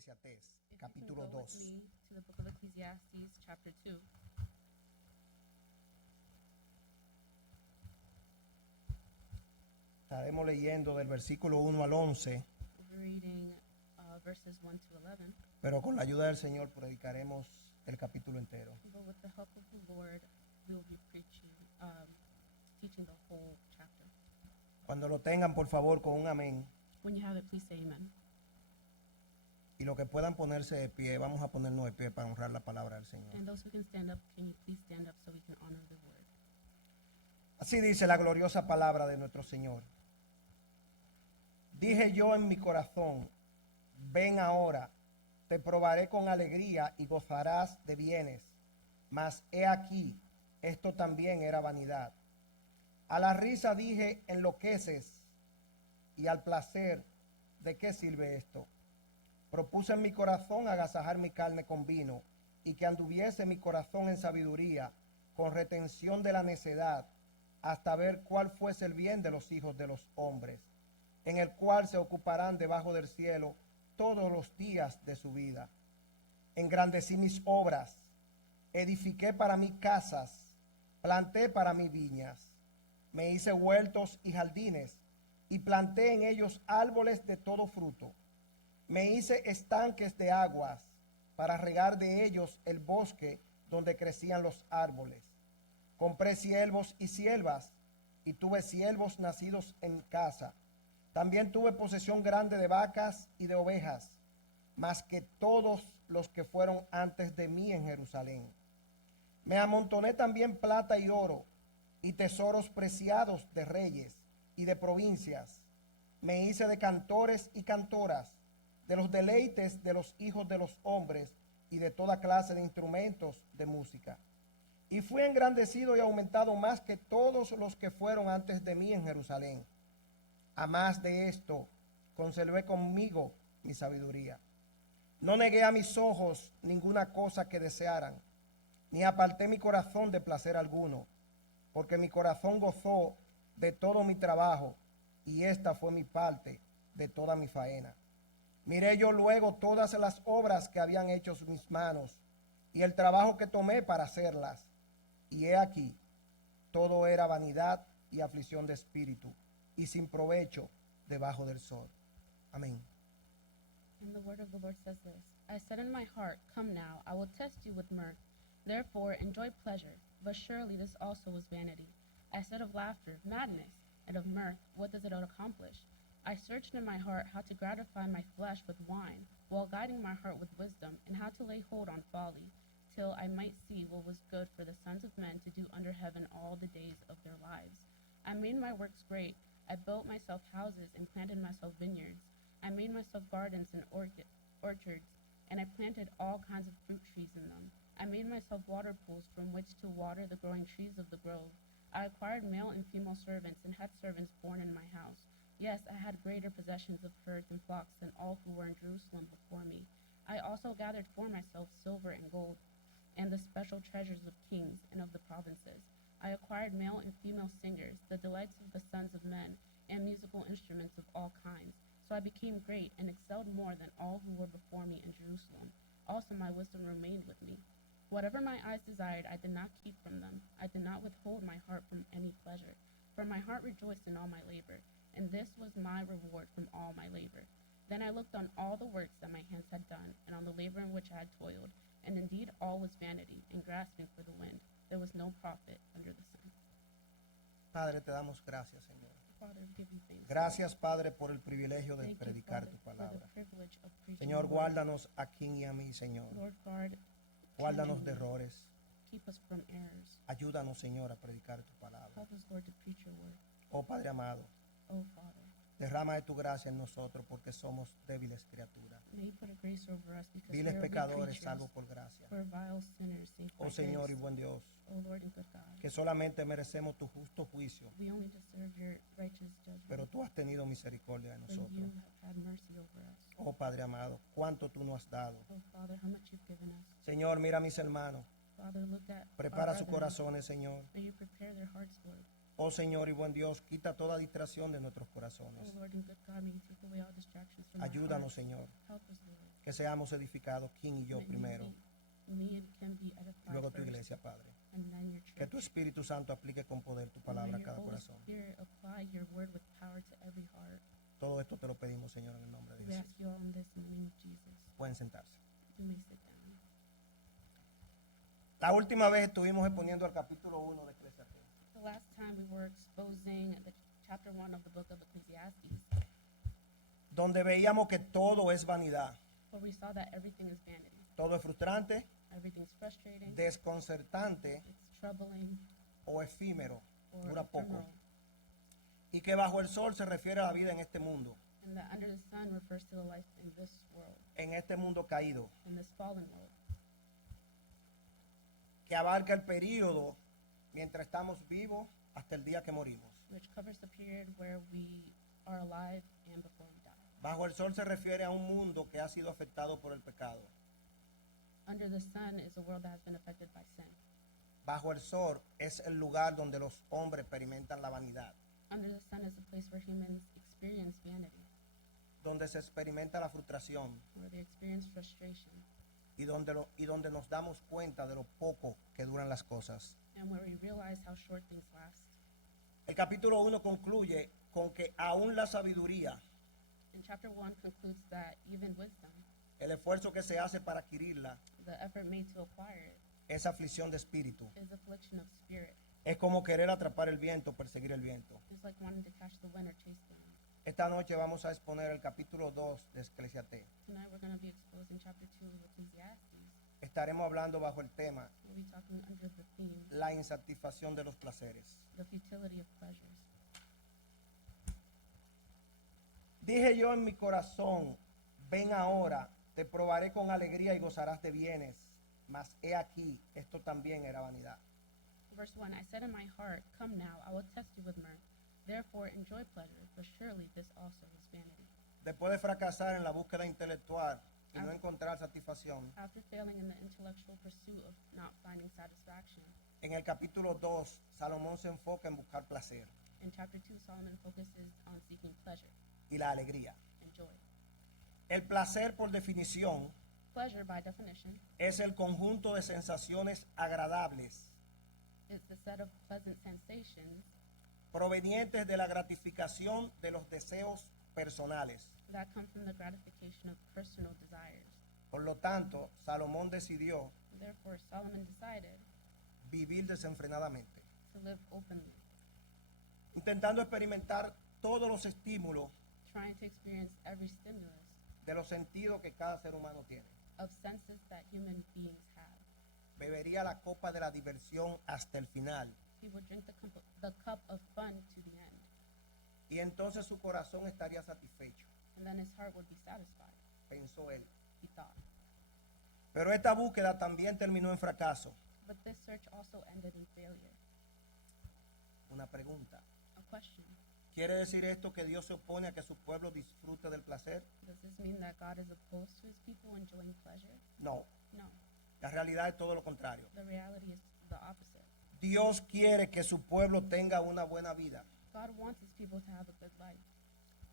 Eclesiastés, If you can capítulo go with 2. me to the book of Ecclesiastes, chapter 2. Estaremos leyendo del versículo 1 al 11, We'll be reading verses 1 to 11. pero con la ayuda del Señor predicaremos el capítulo entero. But with the help of the Lord, we will be teaching the whole chapter. Cuando lo tengan, por favor, con un amén. When you have it, please say amen. Y los que puedan ponerse de pie, vamos a ponernos de pie para honrar la palabra del Señor. And those who can stand up, can you please stand up so we can honor the word? Así dice la gloriosa palabra de nuestro Señor. Dije yo en mi corazón, ven ahora, te probaré con alegría y gozarás de bienes. Mas he aquí, esto también era vanidad. A la risa dije, enloqueces, y al placer, ¿de qué sirve esto? Propuse en mi corazón agasajar mi carne con vino, y que anduviese mi corazón en sabiduría, con retención de la necedad, hasta ver cuál fuese el bien de los hijos de los hombres, en el cual se ocuparán debajo del cielo todos los días de su vida. Engrandecí mis obras, edifiqué para mí casas, planté para mí viñas, me hice huertos y jardines, y planté en ellos árboles de todo fruto. Me hice estanques de aguas, para regar de ellos el bosque donde crecían los árboles. Compré siervos y siervas, y tuve siervos nacidos en casa. También tuve posesión grande de vacas y de ovejas, más que todos los que fueron antes de mí en Jerusalén. Me amontoné también plata y oro, y tesoros preciados de reyes y de provincias. Me hice de cantores y cantoras, de los deleites de los hijos de los hombres, y de toda clase de instrumentos de música. Y fui engrandecido y aumentado más que todos los que fueron antes de mí en Jerusalén. A más de esto, conservé conmigo mi sabiduría. No negué a mis ojos ninguna cosa que desearan, ni aparté mi corazón de placer alguno, porque mi corazón gozó de todo mi trabajo, y esta fue mi parte de toda mi faena. Miré yo luego todas las obras que habían hecho mis manos, y el trabajo que tomé para hacerlas, y he aquí, todo era vanidad y aflicción de espíritu, y sin provecho debajo del sol. Amén. And the word of the Lord says this: I said in my heart, come now, I will test you with mirth. Therefore enjoy pleasure. But surely this also was vanity. I said of laughter, madness, and of mirth, what does it accomplish? I searched in my heart how to gratify my flesh with wine, while guiding my heart with wisdom, and how to lay hold on folly, till I might see what was good for the sons of men to do under heaven all the days of their lives. I made my works great. I built myself houses and planted myself vineyards. I made myself gardens and orchards, and I planted all kinds of fruit trees in them. I made myself water pools from which to water the growing trees of the grove. I acquired male and female servants, and had servants born in my house. Yes, I had greater possessions of herds and flocks than all who were in Jerusalem before me. I also gathered for myself silver and gold, and the special treasures of kings and of the provinces. I acquired male and female singers, the delights of the sons of men, and musical instruments of all kinds. So I became great, and excelled more than all who were before me in Jerusalem. Also my wisdom remained with me. Whatever my eyes desired, I did not keep from them. I did not withhold my heart from any pleasure. For my heart rejoiced in all my labor, and this was my reward from all my labor. Then I looked on all the works that my hands had done, and on the labor in which I had toiled, and indeed all was vanity, and grasping for the wind. There was no profit under the sun. Padre, te damos gracias, Señor. Father, we give you thanks. Gracias, Padre, por el privilegio de Thank you, predicar Father, tu for palabra. the privilege of preaching Señor, your word. guárdanos a King y a mí, Señor. Lord, guard Guárdanos King de and me. errores. Keep us from errors. Ayúdanos, Señor, a predicar tu palabra. Help us, Lord, to preach your word. Oh, Padre amado, Oh, Father, derrama de tu gracia en nosotros porque somos débiles criaturas. may you put a grace over us because Viles we are weak pecadores, creatures. salvos por gracia. We're vile sinners saved by Oh, Señor y grace. buen Dios, Oh, Lord and good God, que solamente merecemos tu justo juicio, we only deserve your righteous judgment, pero tú has tenido misericordia de but nosotros. you have had mercy over us. Oh, Padre amado, cuánto tú nos has dado. Oh, Father, how much you've given us. Señor, mira a mis hermanos. Father, look at Prepara our sus brethren. corazones, Señor. May you prepare their hearts, Lord. Oh, Señor y buen Dios, quita toda distracción de nuestros Oh, corazones. Lord and good God, may you take away all distractions from our Ayúdanos, hearts. Señor. Help us, Lord. que seamos edificados, King y yo that you primero, me can be y edified luego tu first, iglesia, Padre. and then your Que church. tu Espíritu Santo aplique con poder tu And palabra may a your cada Holy corazón. Spirit apply your word with power to every heart. Todo esto te lo pedimos, Señor, en el nombre de We Jesús. ask you all in this in the name of Jesus. Pueden sentarse. You may sit down. La última vez estuvimos exponiendo el capítulo 1 de Eclesiastés, The last time we were exposing the chapter 1 of the book of Ecclesiastes, donde veíamos que todo es vanidad, where we saw that everything is vanity. todo es frustrante, Everything's frustrating, desconcertante it's troubling, o efímero, or dura poco. ephemeral. Y que bajo el sol se refiere a la vida en este mundo, And that under the sun refers to the life in this world, en este mundo caído, in this fallen world, que abarca el periodo mientras estamos vivos hasta el día que morimos. which covers the period where we are alive and before we die. Bajo el sol se refiere a un mundo que ha sido afectado por el pecado. Under the sun is a world that has been affected by sin. Bajo el sol es el lugar donde los hombres experimentan la vanidad, Under the sun is the place where humans experience vanity, donde se experimenta la frustración where they experience frustration, y donde nos damos cuenta de lo poco que duran las cosas. and where we realize how short things last. El capítulo 1 concluye con que aún la sabiduría, And chapter 1 concludes that even wisdom, el esfuerzo que se hace para adquirirla, the effort made to acquire it, es aflicción de espíritu. is affliction of spirit. Es como querer atrapar el viento, perseguir el viento. It's like wanting to catch the wind or chase the wind. Esta noche vamos a exponer el capítulo 2 de Eclesiastés. Tonight we're going to be exposing chapter 2 of Ecclesiastes. Estaremos hablando bajo el tema We'll be talking under the theme, la insatisfacción de los placeres. the futility of pleasures. Dije yo en mi corazón, ven ahora, te probaré con alegría y gozarás de bienes. Mas he aquí, esto también era vanidad. Verse 1, I said in my heart, come now, I will test you with mirth. Therefore enjoy pleasure, but surely this also is vanity. Después de fracasar en la búsqueda intelectual y no encontrar satisfacción, After failing in the intellectual pursuit of not finding satisfaction, en el capítulo 2, Salomón se enfoca en buscar placer in chapter 2, Solomon focuses on seeking pleasure y la alegría. and joy. El placer, por definición, Pleasure, by definition, es el conjunto de sensaciones agradables is the set of pleasant sensations provenientes de la gratificación de los deseos personales. that come from the gratification of personal desires. Por lo tanto, Salomón decidió Therefore, Solomon decided vivir desenfrenadamente, to live openly, intentando experimentar todos los estímulos trying to experience every stimulus de los sentidos que cada ser humano tiene. of senses that human beings have. Bebería la copa de la diversión hasta el final, He would drink the cup of fun to the end, y entonces su corazón estaría satisfecho, and then his heart would be satisfied, pensó él. he thought. Pero esta búsqueda también terminó en fracaso. But this search also ended in failure. Una pregunta. A question. ¿Quiere decir esto que Dios se opone a que su pueblo disfrute del placer? Does this mean that God is opposed to his people enjoying pleasure? No, No. la realidad es todo lo contrario. The reality is the opposite. Dios quiere que su pueblo tenga una buena vida, God wants his people to have a good life,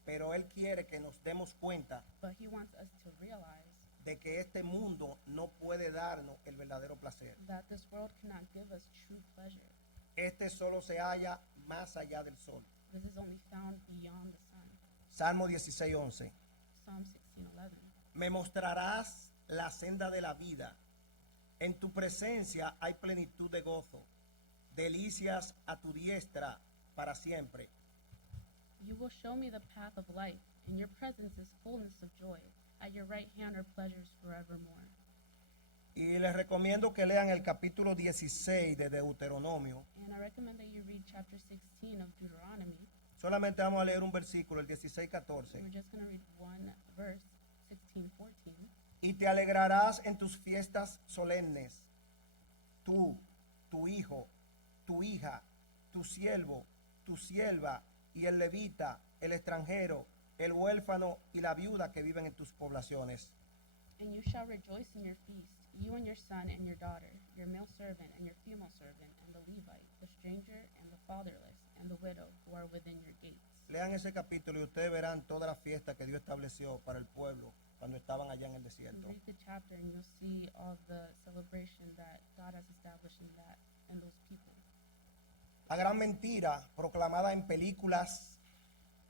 pero Él quiere que nos demos cuenta but he wants us to realize de que este mundo no puede darnos el verdadero placer. that this world cannot give us true pleasure. Este solo se halla más allá del sol. This is only found beyond the sun. Salmo 16:11. Psalm 16:11. Me mostrarás la senda de la vida. En tu presencia hay plenitud de gozo. Delicias a tu diestra para siempre. You will show me the path of life. In your presence is fullness of joy. At your right hand are pleasures forevermore. Y les recomiendo que lean el capítulo 16 de Deuteronomio. And I recommend that you read chapter 16 of Deuteronomy. Solamente vamos a leer un versículo, el 16:14. We're just going to read one verse, 16:14. Y te alegrarás en tus fiestas solemnes, tú, tu hijo, tu hija, tu siervo, tu sierva y el levita, el extranjero, el huérfano y la viuda que viven en tus poblaciones. And you shall rejoice in your feast, you and your son and your daughter, your male servant and your female servant, and the Levite, the stranger and the fatherless, and the widow who are within your gates. Lean ese capítulo y ustedes verán toda la fiesta que Dios estableció para el pueblo cuando estaban allá en el desierto. Read the chapter and you'll see all the celebration that God has established in those people. La gran mentira proclamada en películas,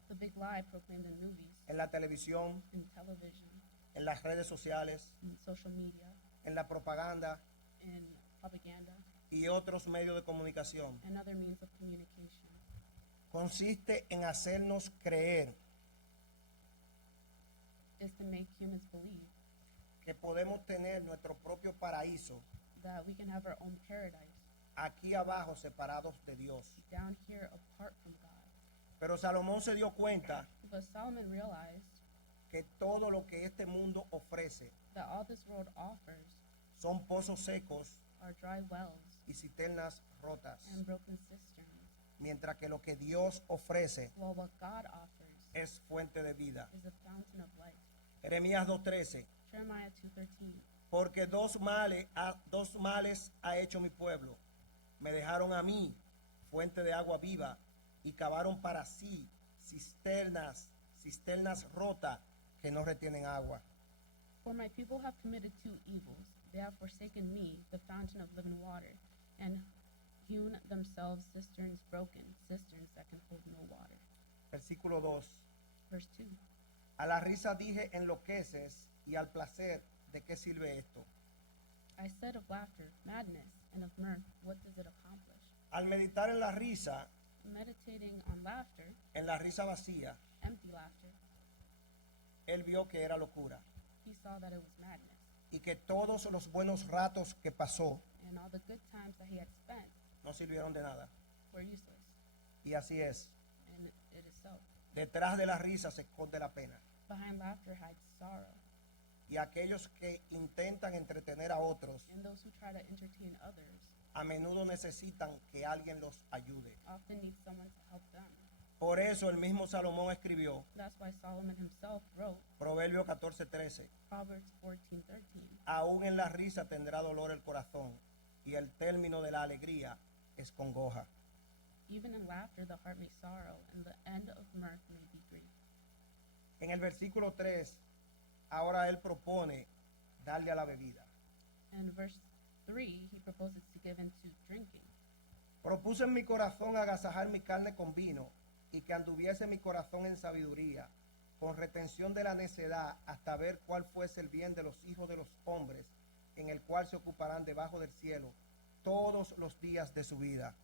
The big lie proclaimed in movies, en la televisión, in television, en las redes sociales, in social media, en la propaganda in propaganda, y otros medios de comunicación and other means of communication consiste en hacernos creer is to make humans believe que podemos tener nuestro propio paraíso that we can have our own paradise aquí abajo separados de Dios. down here apart from God. Pero Salomón se dio cuenta But Solomon realized que todo lo que este mundo ofrece that all this world offers son pozos secos are dry wells y cisternas rotas, and broken cisterns, mientras que lo que Dios ofrece while what God offers es fuente de vida. is a fountain of life. Jeremías 2:13, Jeremiah 2:13. porque dos males ha hecho mi pueblo. Me dejaron a mí, fuente de agua viva, y cavaron para sí cisternas rotas que no retienen agua. For my people have committed two evils. They have forsaken me, the fountain of living water, and hewn themselves cisterns broken, cisterns that can hold no water. Versículo 2. Verse 2. A la risa dije enloqueces, y al placer, ¿de qué sirve esto? I said of laughter, madness, and of mirth, what does it accomplish? Al meditar en la risa, Meditating on laughter, en la risa vacía, empty laughter, él vio que era locura he saw that it was madness, y que todos los buenos ratos que pasó and all the good times that he had spent no sirvieron de nada. were useless. Y así es. And it is so. Detrás de la risa se esconde la pena. Behind laughter hides sorrow, Y aquellos que intentan entretener a otros and those who try to entertain others a menudo necesitan que alguien los ayude. often need someone to help them. Por eso el mismo Salomón escribió That's why Solomon himself wrote Proverbio 14:13. Proverbs 14:13. Aún en la risa tendrá dolor el corazón, y el término de la alegría es congoja. Even in laughter the heart may sorrow, and the end of mirth may be grief. En el versículo 3, ahora él propone darle a la bebida. And verse 3, he proposes to give into drinking. Propuse en mi corazón agasajar mi carne con vino, y que anduviese mi corazón en sabiduría, con retención de la necedad, hasta ver cuál fuese el bien de los hijos de los hombres, en el cual se ocuparán debajo del cielo todos los días de su vida.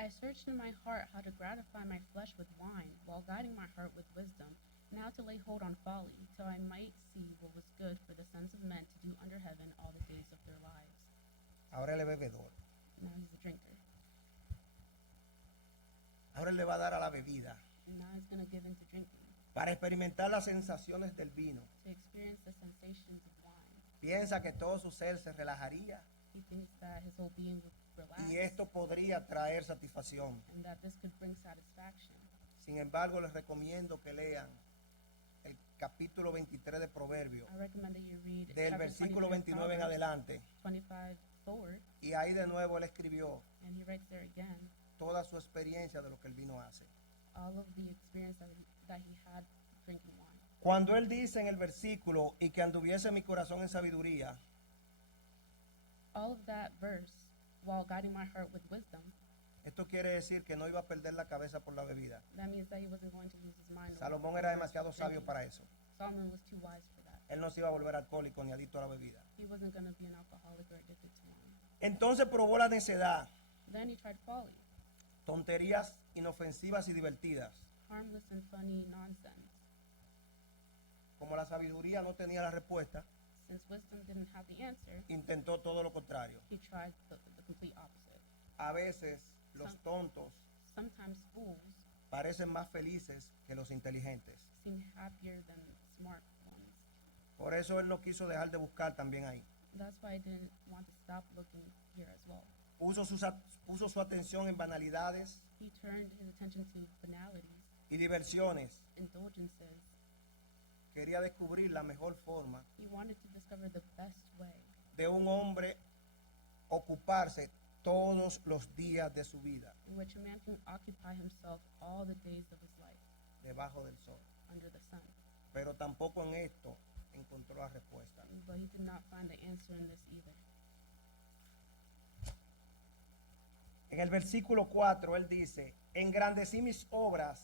I searched in my heart how to gratify my flesh with wine, while guiding my heart with wisdom, now to lay hold on folly, till I might see what was good for the sons of men to do under heaven all the days of their lives. Ahora él es bebedor. Now he's a drinker. Ahora él le va a dar a la bebida And now he's going to give into drinking, para experimentar las sensaciones del vino. to experience the sensations of wine. Piensa que todo su ser se relajaría He thinks that his whole being would relax, y esto podría traer satisfacción. and that this could bring satisfaction. Sin embargo, les recomiendo que lean el capítulo 23 de Proverbios, I recommend that you read del chapter versículo 23 29 en Proverbs, adelante. 25 forward, Y ahí de nuevo él escribió and he writes there again toda su experiencia de lo que el vino hace. all of the experience that he had drinking wine. Cuando él dice en el versículo, y que anduviese mi corazón en sabiduría, All of that verse, while guiding my heart with wisdom, esto quiere decir que no iba a perder la cabeza por la bebida. that means that he wasn't going to lose his mind. Salomón era demasiado sabio para eso. Solomon was too wise for that. Él no se iba a volver alcohólico ni adicto a la bebida. He wasn't going to be an alcoholic or addicted to wine. Entonces probó la necedad, Then he tried folly, tonterías inofensivas y divertidas. harmless and funny nonsense. Como la sabiduría no tenía la respuesta, Since wisdom didn't have the answer, intentó todo lo contrario. he tried the complete opposite. A veces los tontos Sometimes fools parecen más felices que los inteligentes. seem happier than smart ones. Por eso él no quiso dejar de buscar también ahí. That's why I didn't want to stop looking here as well. Puso su atención en banalidades He turned his attention to banalities, y diversiones. indulgences. Quería descubrir la mejor forma He wanted to discover the best way de un hombre ocuparse todos los días de su vida in which a man can occupy himself all the days of his life debajo del sol. under the sun. Pero tampoco en esto encontró la respuesta. but he did not find the answer in this either. En el versículo 4 él dice, engrandecí mis obras,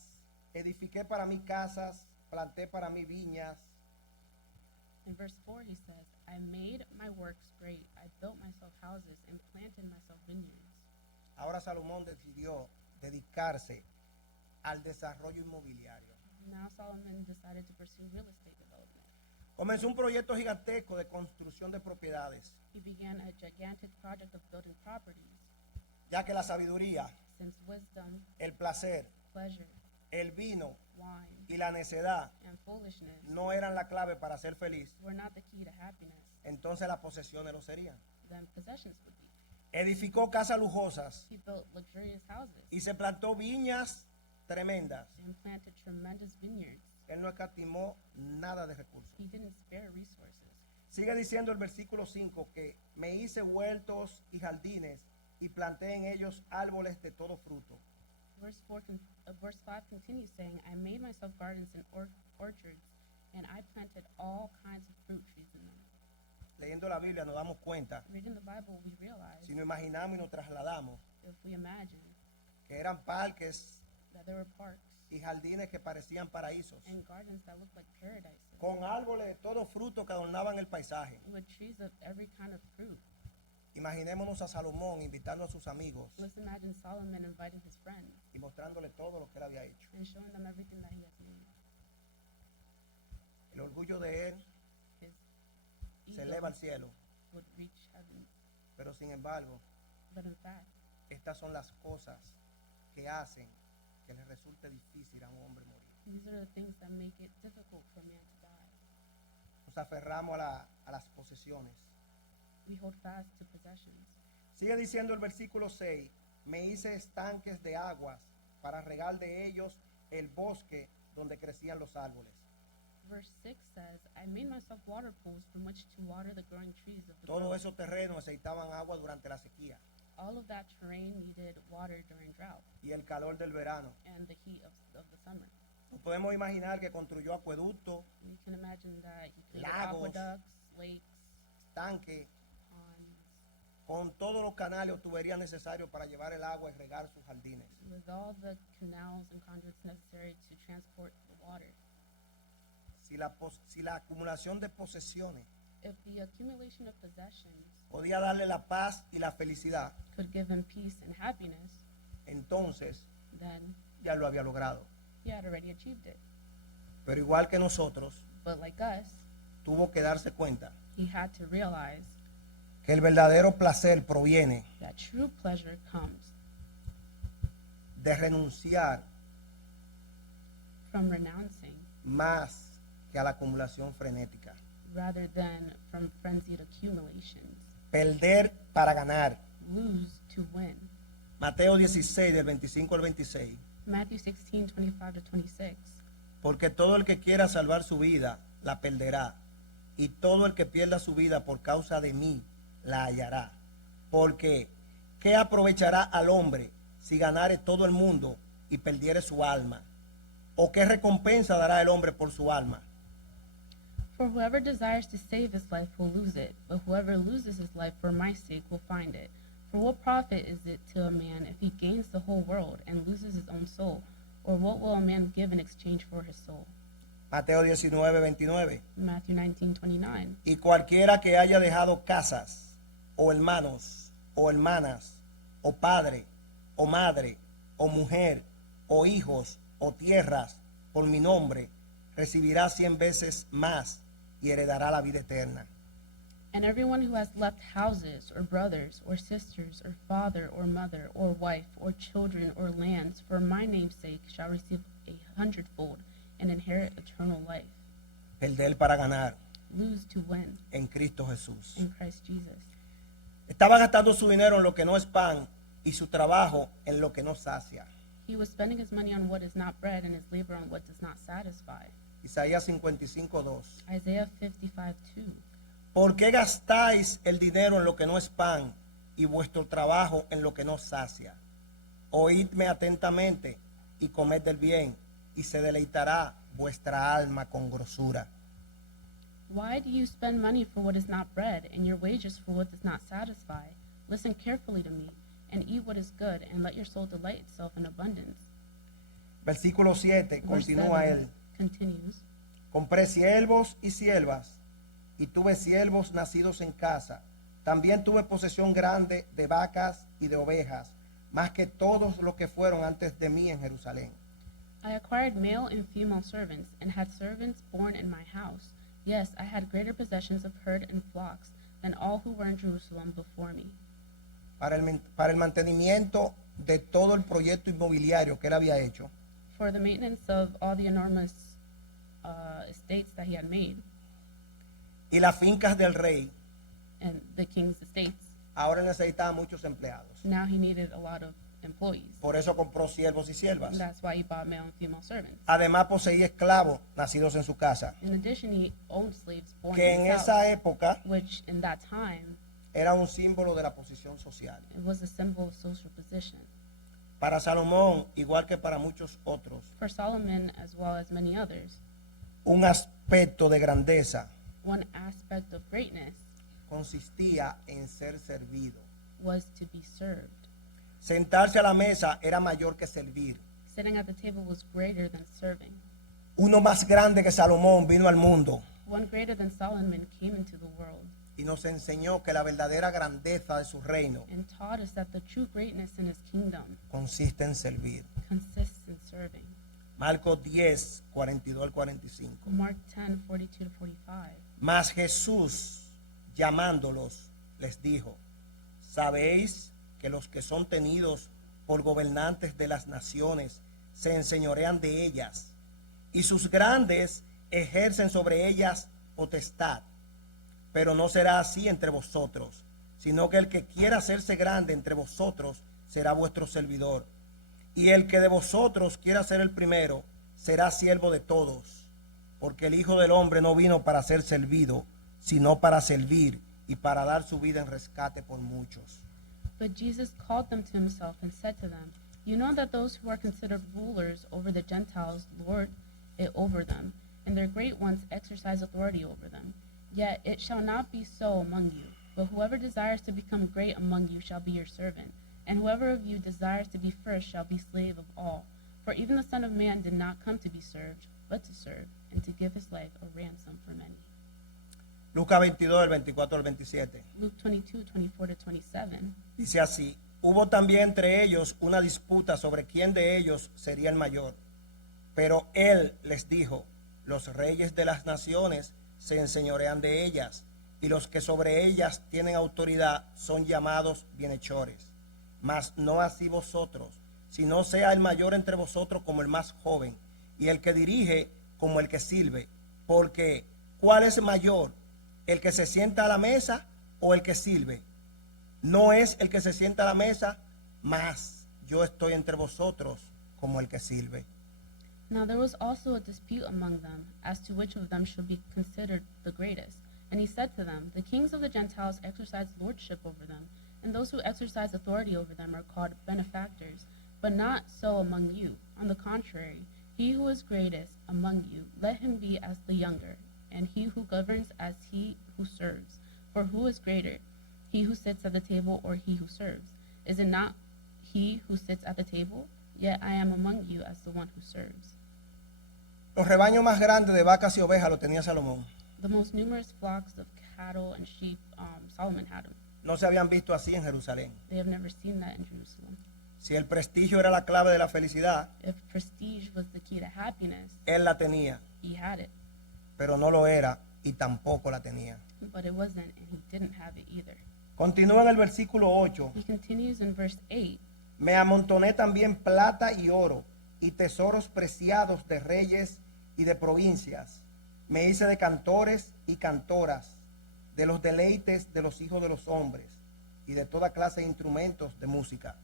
edifiqué para mí casas, planté para mí viñas. In verse 4, he says, I made my works great. I built myself houses and planted myself vineyards. Ahora Salomón decidió dedicarse al desarrollo inmobiliario. Now Solomon decided to pursue real estate development. Comenzó un proyecto gigantesco de construcción de propiedades, He began a gigantic project of building properties, ya que la sabiduría, since wisdom, el placer, pleasure, el vino wine, y la necedad and foolishness no eran la clave para ser feliz, were not the key to happiness, entonces las posesiones lo serían. then possessions would be. Edificó casas lujosas He built luxurious houses y se plantó viñas tremendas. and planted tremendous vineyards. Él no escatimó nada de recursos. He didn't spare resources. Sigue diciendo el versículo 5 que me hice huertos y jardines y planté en ellos árboles de todo fruto. Verse 5 continues saying, I made myself gardens and orchards, and I planted all kinds of fruit trees in them. Leyendo la Biblia nos damos cuenta, Reading the Bible, we realize, si nos imaginamos y nos trasladamos, if we imagine, que eran parques that there were parks y jardines que parecían paraísos, and gardens that looked like paradises, con árboles de todo fruto que adornaban el paisaje. with trees of every kind of fruit. Imaginémonos a Salomón invitando a sus amigos Let's imagine Solomon inviting his friends y mostrándole todo lo que él había hecho. and showing them everything that he has made. El orgullo de él His se ego eleva al cielo, would reach heaven, pero sin embargo, but in fact, estas son las cosas que hacen que le resulte difícil a un hombre morir. these are the things that make it difficult for man to die. Nos aferramos a las posesiones. We hold fast to possessions. Sigue diciendo el versículo 6, me hice estanques de aguas para regar de ellos el bosque donde crecían los árboles. Verse 6 says, I made myself water pools from which to water the growing trees of the Todos grove. esos terrenos necesitaban agua durante la sequía All of that terrain needed water during drought y el calor del verano. and the heat of the summer. Nos podemos imaginar que construyó acueductos, We can imagine that he created Lagos. aqueducts, lakes, estanques, ponds, con todos los canales o tuberías necesarios para llevar el agua y regar sus jardines. with all the canals and conduits necessary to transport the water. Si la acumulación de posesiones If the accumulation of possessions podía darle la paz y la felicidad, could give him peace and happiness, entonces then ya lo había logrado. he had already achieved it. Pero igual que nosotros, But like us, tuvo que darse cuenta he had to realize que el verdadero placer proviene that true pleasure comes de renunciar from renouncing más que a la acumulación frenética. rather than from frenzied accumulations. Perder para ganar. Lose to win. Mateo 16, del 25 al 26. Matthew 16:25-26. Porque todo el que quiera salvar su vida, la perderá. Y todo el que pierda su vida por causa de mí, la hallará. Porque, ¿qué aprovechará al hombre si ganare todo el mundo y perdiere su alma? ¿O qué recompensa dará el hombre por su alma? For whoever desires to save his life will lose it, but whoever loses his life for my sake will find it. For what profit is it to a man if he gains the whole world and loses his own soul? Or what will a man give in exchange for his soul? Mateo 19, 29. Matthew 19:29. Y cualquiera que haya dejado casas, o hermanos, o hermanas, o padre, o madre, o mujer, o hijos, o tierras, por mi nombre, recibirá 100 veces más y heredará la vida eterna. And everyone who has left houses, or brothers, or sisters, or father, or mother, or wife, or children, or lands, for my name's sake, shall receive 100-fold and inherit eternal life. Perder para ganar Lose to win en Cristo Jesús. in Christ Jesus. Estaba gastando su dinero en lo que no es pan y su trabajo en lo que no sacia. He was spending his money on what is not bread and his labor on what does not satisfy. Isaías 55:2. Isaiah 55:2. ¿Por qué gastáis el dinero en lo que no es pan y vuestro trabajo en lo que no sacia? Oídme atentamente y comed del bien, y se deleitará vuestra alma con grosura. Why Why do you spend money for what is not bread, and your wages for what does not satisfy? Listen carefully to me, and eat what is good, and let your soul delight itself in abundance. Versículo 7, Verse continúa 7 él. continues. Compré siervos y siervas, y tuve siervos nacidos en casa. También tuve posesión grande de vacas y de ovejas, más que todos los que fueron antes de mí en Jerusalén. I acquired male and female servants, and had servants born in my house. Yes, I had greater possessions of herd and flocks than all who were in Jerusalem before me. Para el mantenimiento de todo el proyecto inmobiliario que él había hecho, For the maintenance of all the enormous estates that he had made, y las fincas del rey, and the king's estates, ahora necesitaba muchos empleados. now he needed a lot of employees. Por eso compró siervos y siervas. And that's why he bought male and female servants. Además poseía esclavos nacidos en su casa, In addition, he owned slaves born que in en his esa house, época which in that time, era un símbolo de la posición social. it was a symbol of social position. Para Salomón, igual que para muchos otros, For Solomon, as well as many others, un aspecto de grandeza one aspect of greatness consistía en ser servido. was to be served. Sentarse a la mesa era mayor que servir. Sitting at the table was greater than serving. Uno más grande que Salomón vino al mundo One greater than Solomon came into the world y nos enseñó que la verdadera grandeza de su reino and taught us that the true greatness in his kingdom consiste en servir. consists in serving. Marcos 10, 42 al 45. Mark 10, 42 to 45. Mas Jesús, llamándolos, les dijo: ¿sabéis que los que son tenidos por gobernantes de las naciones se enseñorean de ellas, y sus grandes ejercen sobre ellas potestad? Pero no será así entre vosotros, sino que el que quiera hacerse grande entre vosotros será vuestro servidor. Y el que de vosotros quiera ser el primero será siervo de todos. Porque el Hijo del Hombre no vino para ser servido, sino para servir y para dar su vida en rescate por muchos. But Jesus called them to himself and said to them, You know that those who are considered rulers over the Gentiles lord it over them, and their great ones exercise authority over them. Yet it shall not be so among you. But whoever desires to become great among you shall be your servant, and whoever of you desires to be first shall be slave of all. For even the Son of Man did not come to be served, but to serve, and to give his life a ransom for many. Lucas 22, del 24 al 27. Luke 22, 24 to 27. Dice así: hubo también entre ellos una disputa sobre quién de ellos sería el mayor. Pero él les dijo: los reyes de las naciones se enseñorean de ellas, y los que sobre ellas tienen autoridad son llamados bienhechores. Mas no así vosotros, sino sea el mayor entre vosotros como el más joven, y el que dirige como el que sirve. Porque ¿cuál es mayor, el que se sienta a la mesa o el que sirve? No es el que se sienta a la mesa, mas yo estoy entre vosotros como el que sirve. Now there was also a dispute among them, as to which of them should be considered the greatest. And he said to them, The kings of the Gentiles exercise lordship over them, and those who exercise authority over them are called benefactors. But not so among you. On the contrary, he who is greatest among you, let him be as the younger, and he who governs as he who serves. For who is greater, he who sits at the table or he who serves? Is it not he who sits at the table? Yet I am among you as the one who serves. Los rebaños más grandes de vacas y ovejas los tenía Salomón. The most numerous flocks of cattle and sheep, Solomon had them. No se habían visto así en Jerusalén. They have never seen that in Jerusalem. Si el prestigio era la clave de la felicidad, If prestige was the key to happiness, él la tenía, he had it. pero no lo era y tampoco la tenía. But it wasn't, and he didn't have it either. Continúa en el versículo 8. He continues in verse 8. Me amontoné también plata y oro y tesoros preciados de reyes y de provincias. Me hice de cantores y cantoras, de los deleites de los hijos de los hombres y de toda clase de instrumentos de música.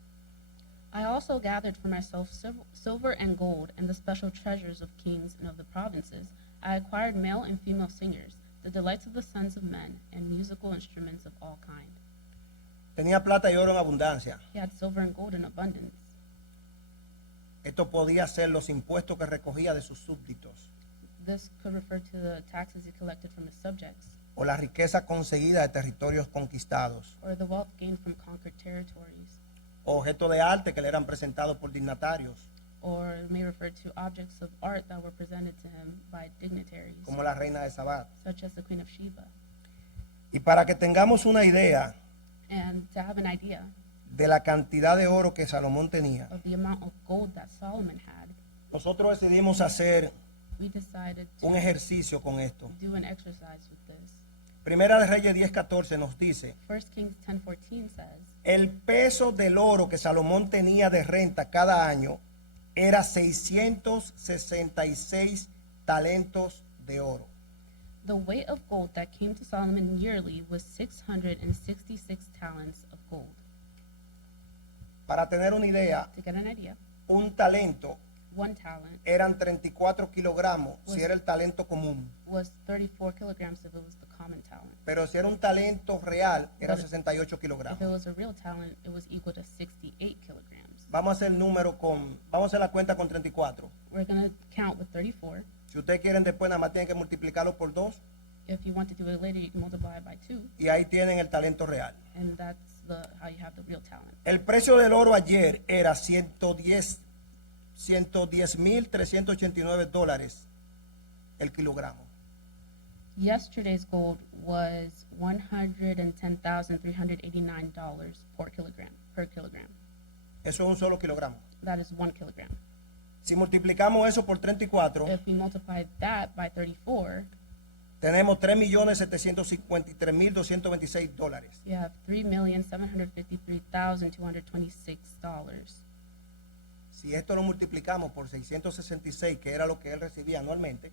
I also gathered for myself silver and gold and the special treasures of kings and of the provinces. I acquired male and female singers, the delights of the sons of men, and musical instruments of all kind. Tenía plata y oro en abundancia. He had silver and gold in abundance. Esto podía ser los impuestos que recogía de sus súbditos. This could refer to the taxes he collected from his subjects, o la riqueza conseguida de territorios conquistados, or the wealth gained from conquered territories, o objetos de arte que le eran presentados por dignatarios, or it may refer to objects of art that were presented to him by dignitaries, como la reina de Sabá. such as the Queen of Sheba. Y para que tengamos una idea And to have an idea de la cantidad de oro que Salomón tenía, of the amount of gold that Solomon had, nosotros decidimos hacer we decided un to ejercicio con esto. do an exercise with this. Primera de Reyes 10:14 nos dice, 1 Kings 10:14 says, el peso del oro que Salomón tenía de renta cada año era 666 talentos de oro. the weight of gold that came to Solomon yearly was 666 talents of gold. Para tener una idea, To get an idea, un talento one talent eran 34 kilogramos si era el talento común, was 34 kilograms if it was the common talent. pero si era un talento real era But 68 If it kilogramos. was a real talent, it was equal to 68 kilograms. Vamos a hacer vamos a hacer la cuenta con 34. We're going to count with 34. Si ustedes quieren después nada más tienen que multiplicarlo por 2 If you want to do it later, you can multiply it by 2, y ahí tienen el talento real. and that's how you have the real talent. El precio del oro ayer era 110,389 dólares el kilogramo. Yesterday's gold was $110,389 per kilogram. Eso es un solo kilogramo. That is 1 kilogram. Si multiplicamos eso por 34, If we multiply that by 34, tenemos 3.753.226 dólares. you have $3,753,226. Si esto lo multiplicamos por 666, que era lo que él recibía anualmente,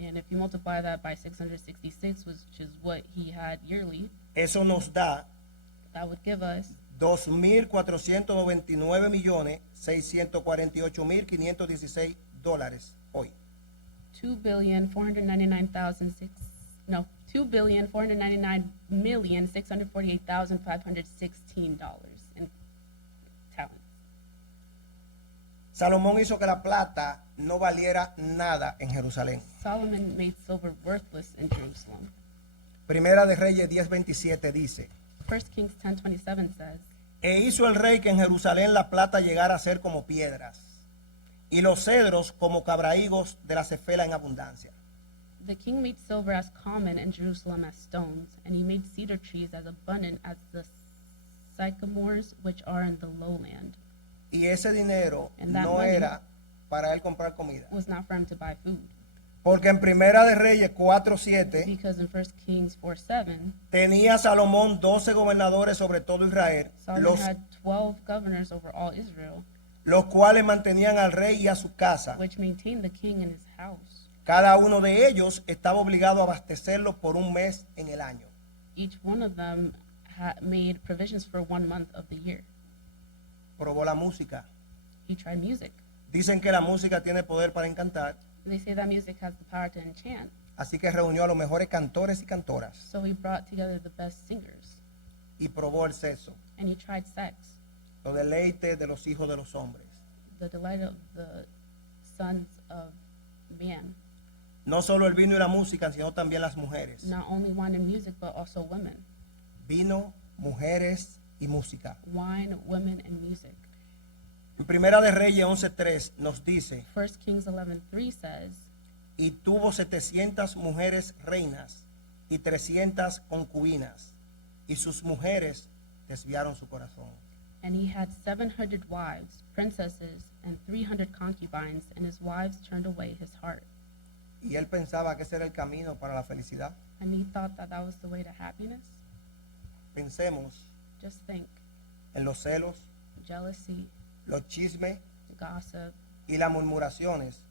And if you multiply that by 666, which is what he had yearly, eso nos da that would give us 2.499.648.516 dólares hoy. $2,499,648,516 in talent. Salomón hizo que la plata no valiera nada en Jerusalén. Solomon made silver worthless in Jerusalem. Primera de Reyes 10:27 dice, 1 Kings 10:27 says, e hizo el rey que en Jerusalén la plata llegara a ser como piedras, y los cedros como cabrahigos de la cefela en abundancia. the king made silver as common in Jerusalem as stones, and he made cedar trees as abundant as the sycamores which are in the lowland. Y ese dinero And that no money era para él comprar comida. Was not for him to buy food, Porque en Primera de Reyes 4:7 because in 1 Kings 4:7, tenía Salomón 12 gobernadores sobre todo Israel, Solomon had 12 governors over all Israel, los cuales mantenían al rey y a su casa. which maintained the king in his house. Cada uno de ellos estaba obligado a abastecerlo por un mes en el año. Each one of them made provisions for 1 month of the year. Probó la música. He tried music. Dicen que la música tiene poder para encantar, They say that music has the power to enchant, así que reunió a los mejores cantores y cantoras so he brought together the best singers, y probó el sexo, and he tried sex, los deleites de los hijos de los hombres. the delight of the sons of man. No solo el vino y la música, sino también las mujeres. Not only wine and music, but also women. Vino, mujeres y música. Wine, women, and music. En Primera de Reyes 11:3 nos dice, 1 Kings 11:3 says, y tuvo 700 mujeres reinas y 300 concubinas, y sus mujeres desviaron su corazón. and he had 700 wives, princesses, and 300 concubines, and his wives turned away his heart. Y él pensaba que ese era el camino para la felicidad. And he thought that that was the way to happiness. Pensemos Just think, en los celos, jealousy, los chismes gossip, y las murmuraciones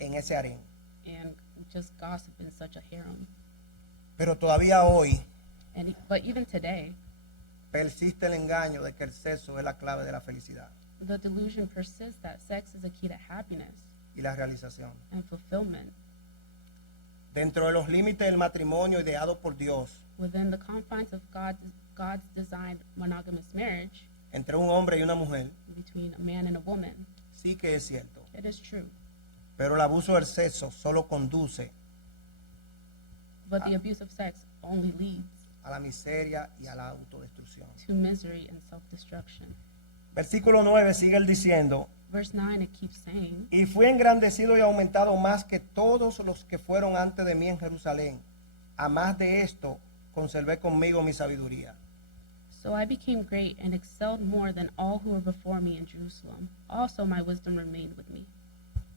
en ese harén. and just gossip in such a harem. Pero todavía hoy But even today, persiste el engaño de que el sexo es la clave de la felicidad the delusion persists that sex is a key to happiness y la realización. and fulfillment. Dentro de los límites del matrimonio ideado por Dios, Within the confines of God's designed monogamous marriage entre un hombre y una mujer, between a man and a woman, sí que es cierto. it is true Pero el abuso del sexo solo conduce But the abuse of sex only leads a la miseria y a la autodestrucción. to misery and self-destruction. Versículo 9 sigue él diciendo, Verse 9, it keeps saying, y fui engrandecido y aumentado más que todos los que fueron antes de mí en Jerusalén. A más de esto, conservé conmigo mi sabiduría. So I became great and excelled more than all who were before me in Jerusalem. Also my wisdom remained with me.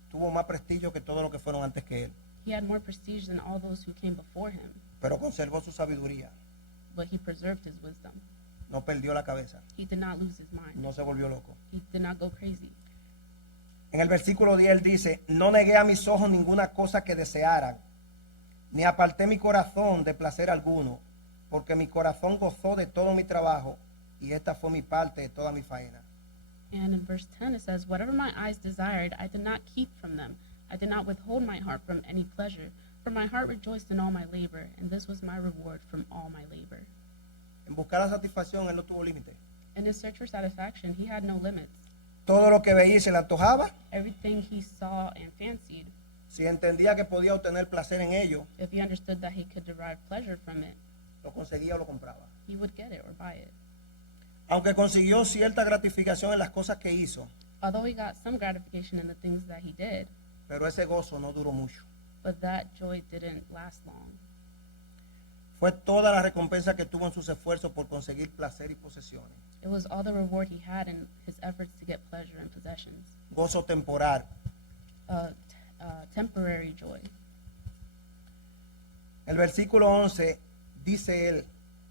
Tuvo más prestigio que todos los que fueron antes que él, He had more prestige than all those who came before him, pero conservó su sabiduría. but he preserved his wisdom. No perdió la cabeza, He did not lose his mind. no se volvió loco. He did not go crazy. En el versículo 10 él dice, no negué a mis ojos ninguna cosa que desearan, ni aparté mi corazón de placer alguno, porque mi corazón gozó de todo mi trabajo, y esta fue mi parte de toda mi faena. And in verse 10 it says, whatever my eyes desired, I did not keep from them. I did not withhold my heart from any pleasure, for my heart rejoiced in all my labor, and this was my reward from all my labor. En buscar la satisfacción él no tuvo límite. In his search for satisfaction, he had no limits. Todo lo que veía y se le antojaba, Everything he saw and fancied, si entendía que podía obtener placer en ello, if he understood that he could derive pleasure from it, lo conseguía o lo compraba. he would get it or buy it. Aunque consiguió cierta gratificación en las cosas que hizo, Although he got some gratification in the things that he did, pero ese gozo no duró mucho. but that joy didn't last long. Fue toda la recompensa que tuvo en sus esfuerzos por conseguir placer y posesiones. It was all the reward he had in his efforts to get pleasure and possessions. Gozo temporal. Temporary joy. El versículo 11 dice él,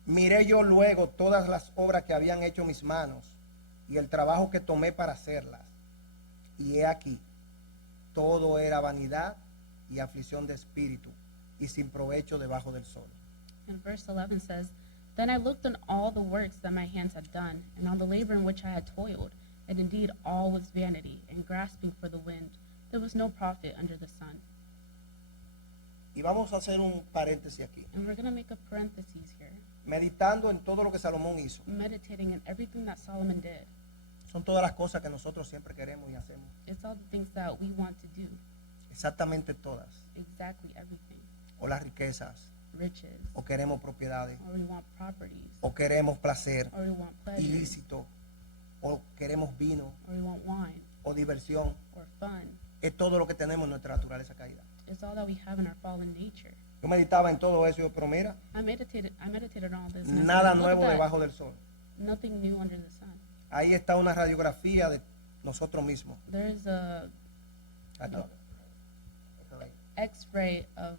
miré yo luego todas las obras que habían hecho mis manos y el trabajo que tomé para hacerlas. Y he aquí, todo era vanidad y aflicción de espíritu y sin provecho debajo del sol. And verse 11 says, Then I looked on all the works that my hands had done, and on the labor in which I had toiled, and indeed all was vanity, and grasping for the wind. There was no profit under the sun. Y vamos a hacer un paréntesis aquí. And we're going to make a parenthesis here, Meditando en todo lo que Salomón hizo. meditating in everything that Solomon did. Son todas las cosas que nosotros siempre queremos y hacemos. It's all the things that we want to do, Exactamente todas. exactly everything. O las riquezas, Riches, o queremos propiedades, or we want properties, o queremos placer or we want pleasure, ilícito, o queremos vino, or we want wine, o diversión. or fun. Es todo lo que tenemos en nuestra naturaleza caída. It's all that we have in our fallen nature. Yo meditaba en todo eso, pero mira, I meditated on all this. And I nada said, "Look at nuevo that. debajo del sol. Nothing new under the sun. Ahí está una radiografía de nosotros mismos. There is a Aquí. Oh. X-ray of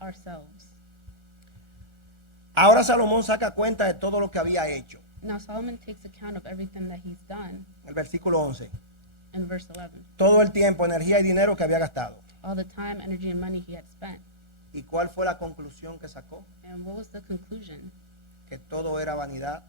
ourselves. Ahora Salomón saca cuenta de todo lo que había hecho. Now Solomon takes account of everything that he's done El versículo 11. in verse 11. Todo el tiempo, energía y dinero que había gastado. All the time, energy, and money he had spent. ¿Y cuál fue la conclusión que sacó? And what was the conclusion? Que todo era vanidad,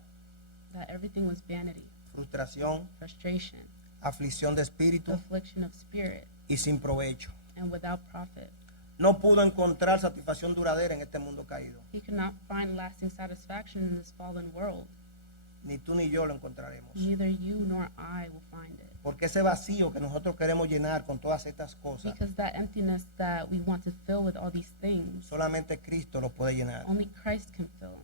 That everything was vanity, frustración, frustration, aflicción de espíritu affliction of spirit, y sin provecho. and without profit. No pudo encontrar satisfacción duradera en este mundo caído. He could not find lasting satisfaction in this fallen world. Ni tú ni yo lo encontraremos. Neither you nor I will find it. Porque ese vacío que nosotros queremos llenar con todas estas cosas, Because that emptiness that we want to fill with all these things, solamente Cristo lo puede llenar. only Christ can fill.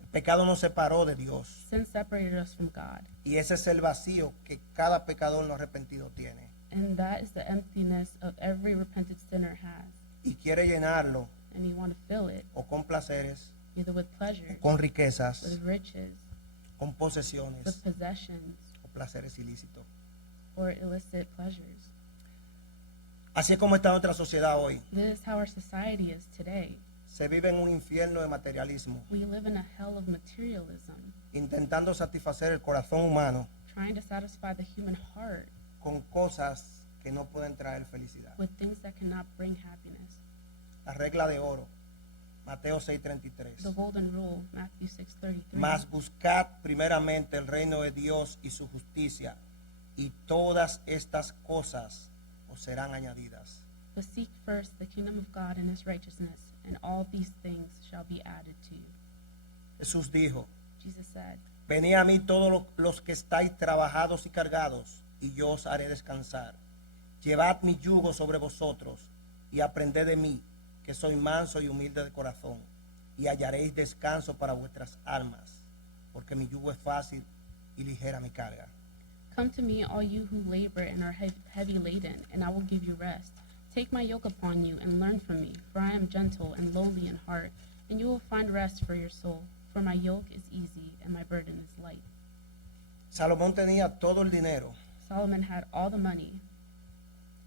El pecado nos separó de Dios. Sin separated us from God. Y ese es el vacío que cada pecador no arrepentido tiene. And that is the emptiness of every repentant sinner has. Y quiere llenarlo And you want to fill it o con placeres, either with pleasure, o con riquezas, with riches, con posesiones with possessions, o placeres ilícitos. or illicit pleasures. Así es como está nuestra sociedad hoy. This is how our society is today. Se vive en un infierno de materialismo, We live in a hell of materialism, intentando satisfacer el corazón humano trying to satisfy the human heart con cosas que no pueden traer felicidad. with things that cannot bring happiness. La regla de oro, Mateo The 6:33. golden rule, Matthew 6:33. Mas buscad primeramente el reino de Dios y su justicia, y todas estas cosas os serán añadidas. But seek first the kingdom of God and his righteousness, and all these things shall be added to you. Jesús dijo, Jesus said, venid a mí todos los que estáis trabajados y cargados, y yo os haré descansar. Llevad mi yugo sobre vosotros y aprended de mí, que soy manso y humilde de corazón, y hallaréis descanso para vuestras almas, porque mi yugo es fácil y ligera mi carga. Come to me, all you who labor and are heavy laden, and I will give you rest. Take my yoke upon you and learn from me, for I am gentle and lowly in heart, and you will find rest for your soul. For my yoke is easy and my burden is light. Salomón tenía todo el dinero Solomon had all the money,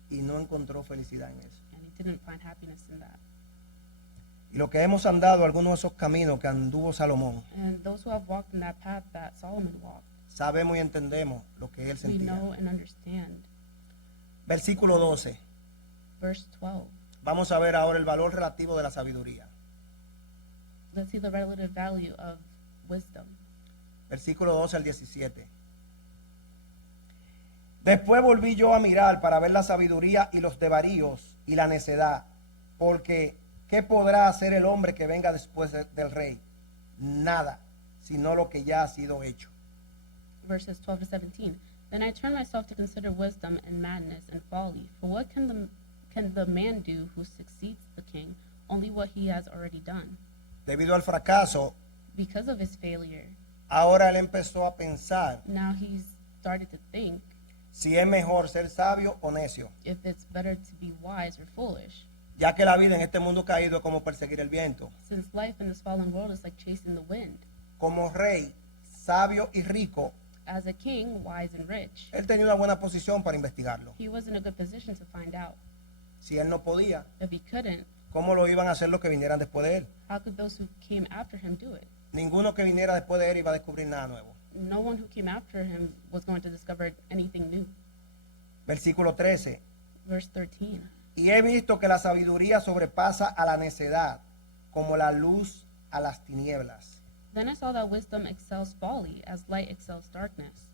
y no encontró felicidad en eso. and he didn't find happiness in that. Y lo que hemos andado, algunos de esos caminos que anduvo Salomón, And those who have walked in that path that Solomon walked, sabemos y entendemos lo que él we sentía. know and understand. Versículo 12. Verse 12. Vamos a ver ahora el valor relativo de la sabiduría. Let's see the relative value of wisdom. Versículo 12 al 17. Después volví yo a mirar para ver la sabiduría y los desvaríos y la necedad, porque ¿qué podrá hacer el hombre que venga después del rey? Nada, sino lo que ya ha sido hecho. Verses 12 to 17. Then I turned myself to consider wisdom and madness and folly. For what can the man do who succeeds the king? Only what he has already done. Debido al fracaso, Because of his failure, ahora él empezó a pensar now he's started to think si es mejor ser sabio o necio, if it's better to be wise or foolish, ya que la vida en este mundo caído es como perseguir el viento. since life in this fallen world is like chasing the wind. Como rey, sabio y rico, As a king, wise and rich, él tenía una buena posición para investigarlo. he was in a good position to find out. Si él no podía, If he couldn't, ¿cómo lo iban a hacer los que vinieran después de él? how could those who came after him do it? Ninguno que viniera después de él iba a descubrir nada nuevo. No one who came after him was going to discover anything new. Versículo 13. Verse 13. Y he visto que la sabiduría sobrepasa a la necedad, como la luz a las tinieblas. Then I saw that wisdom excels folly, as light excels darkness.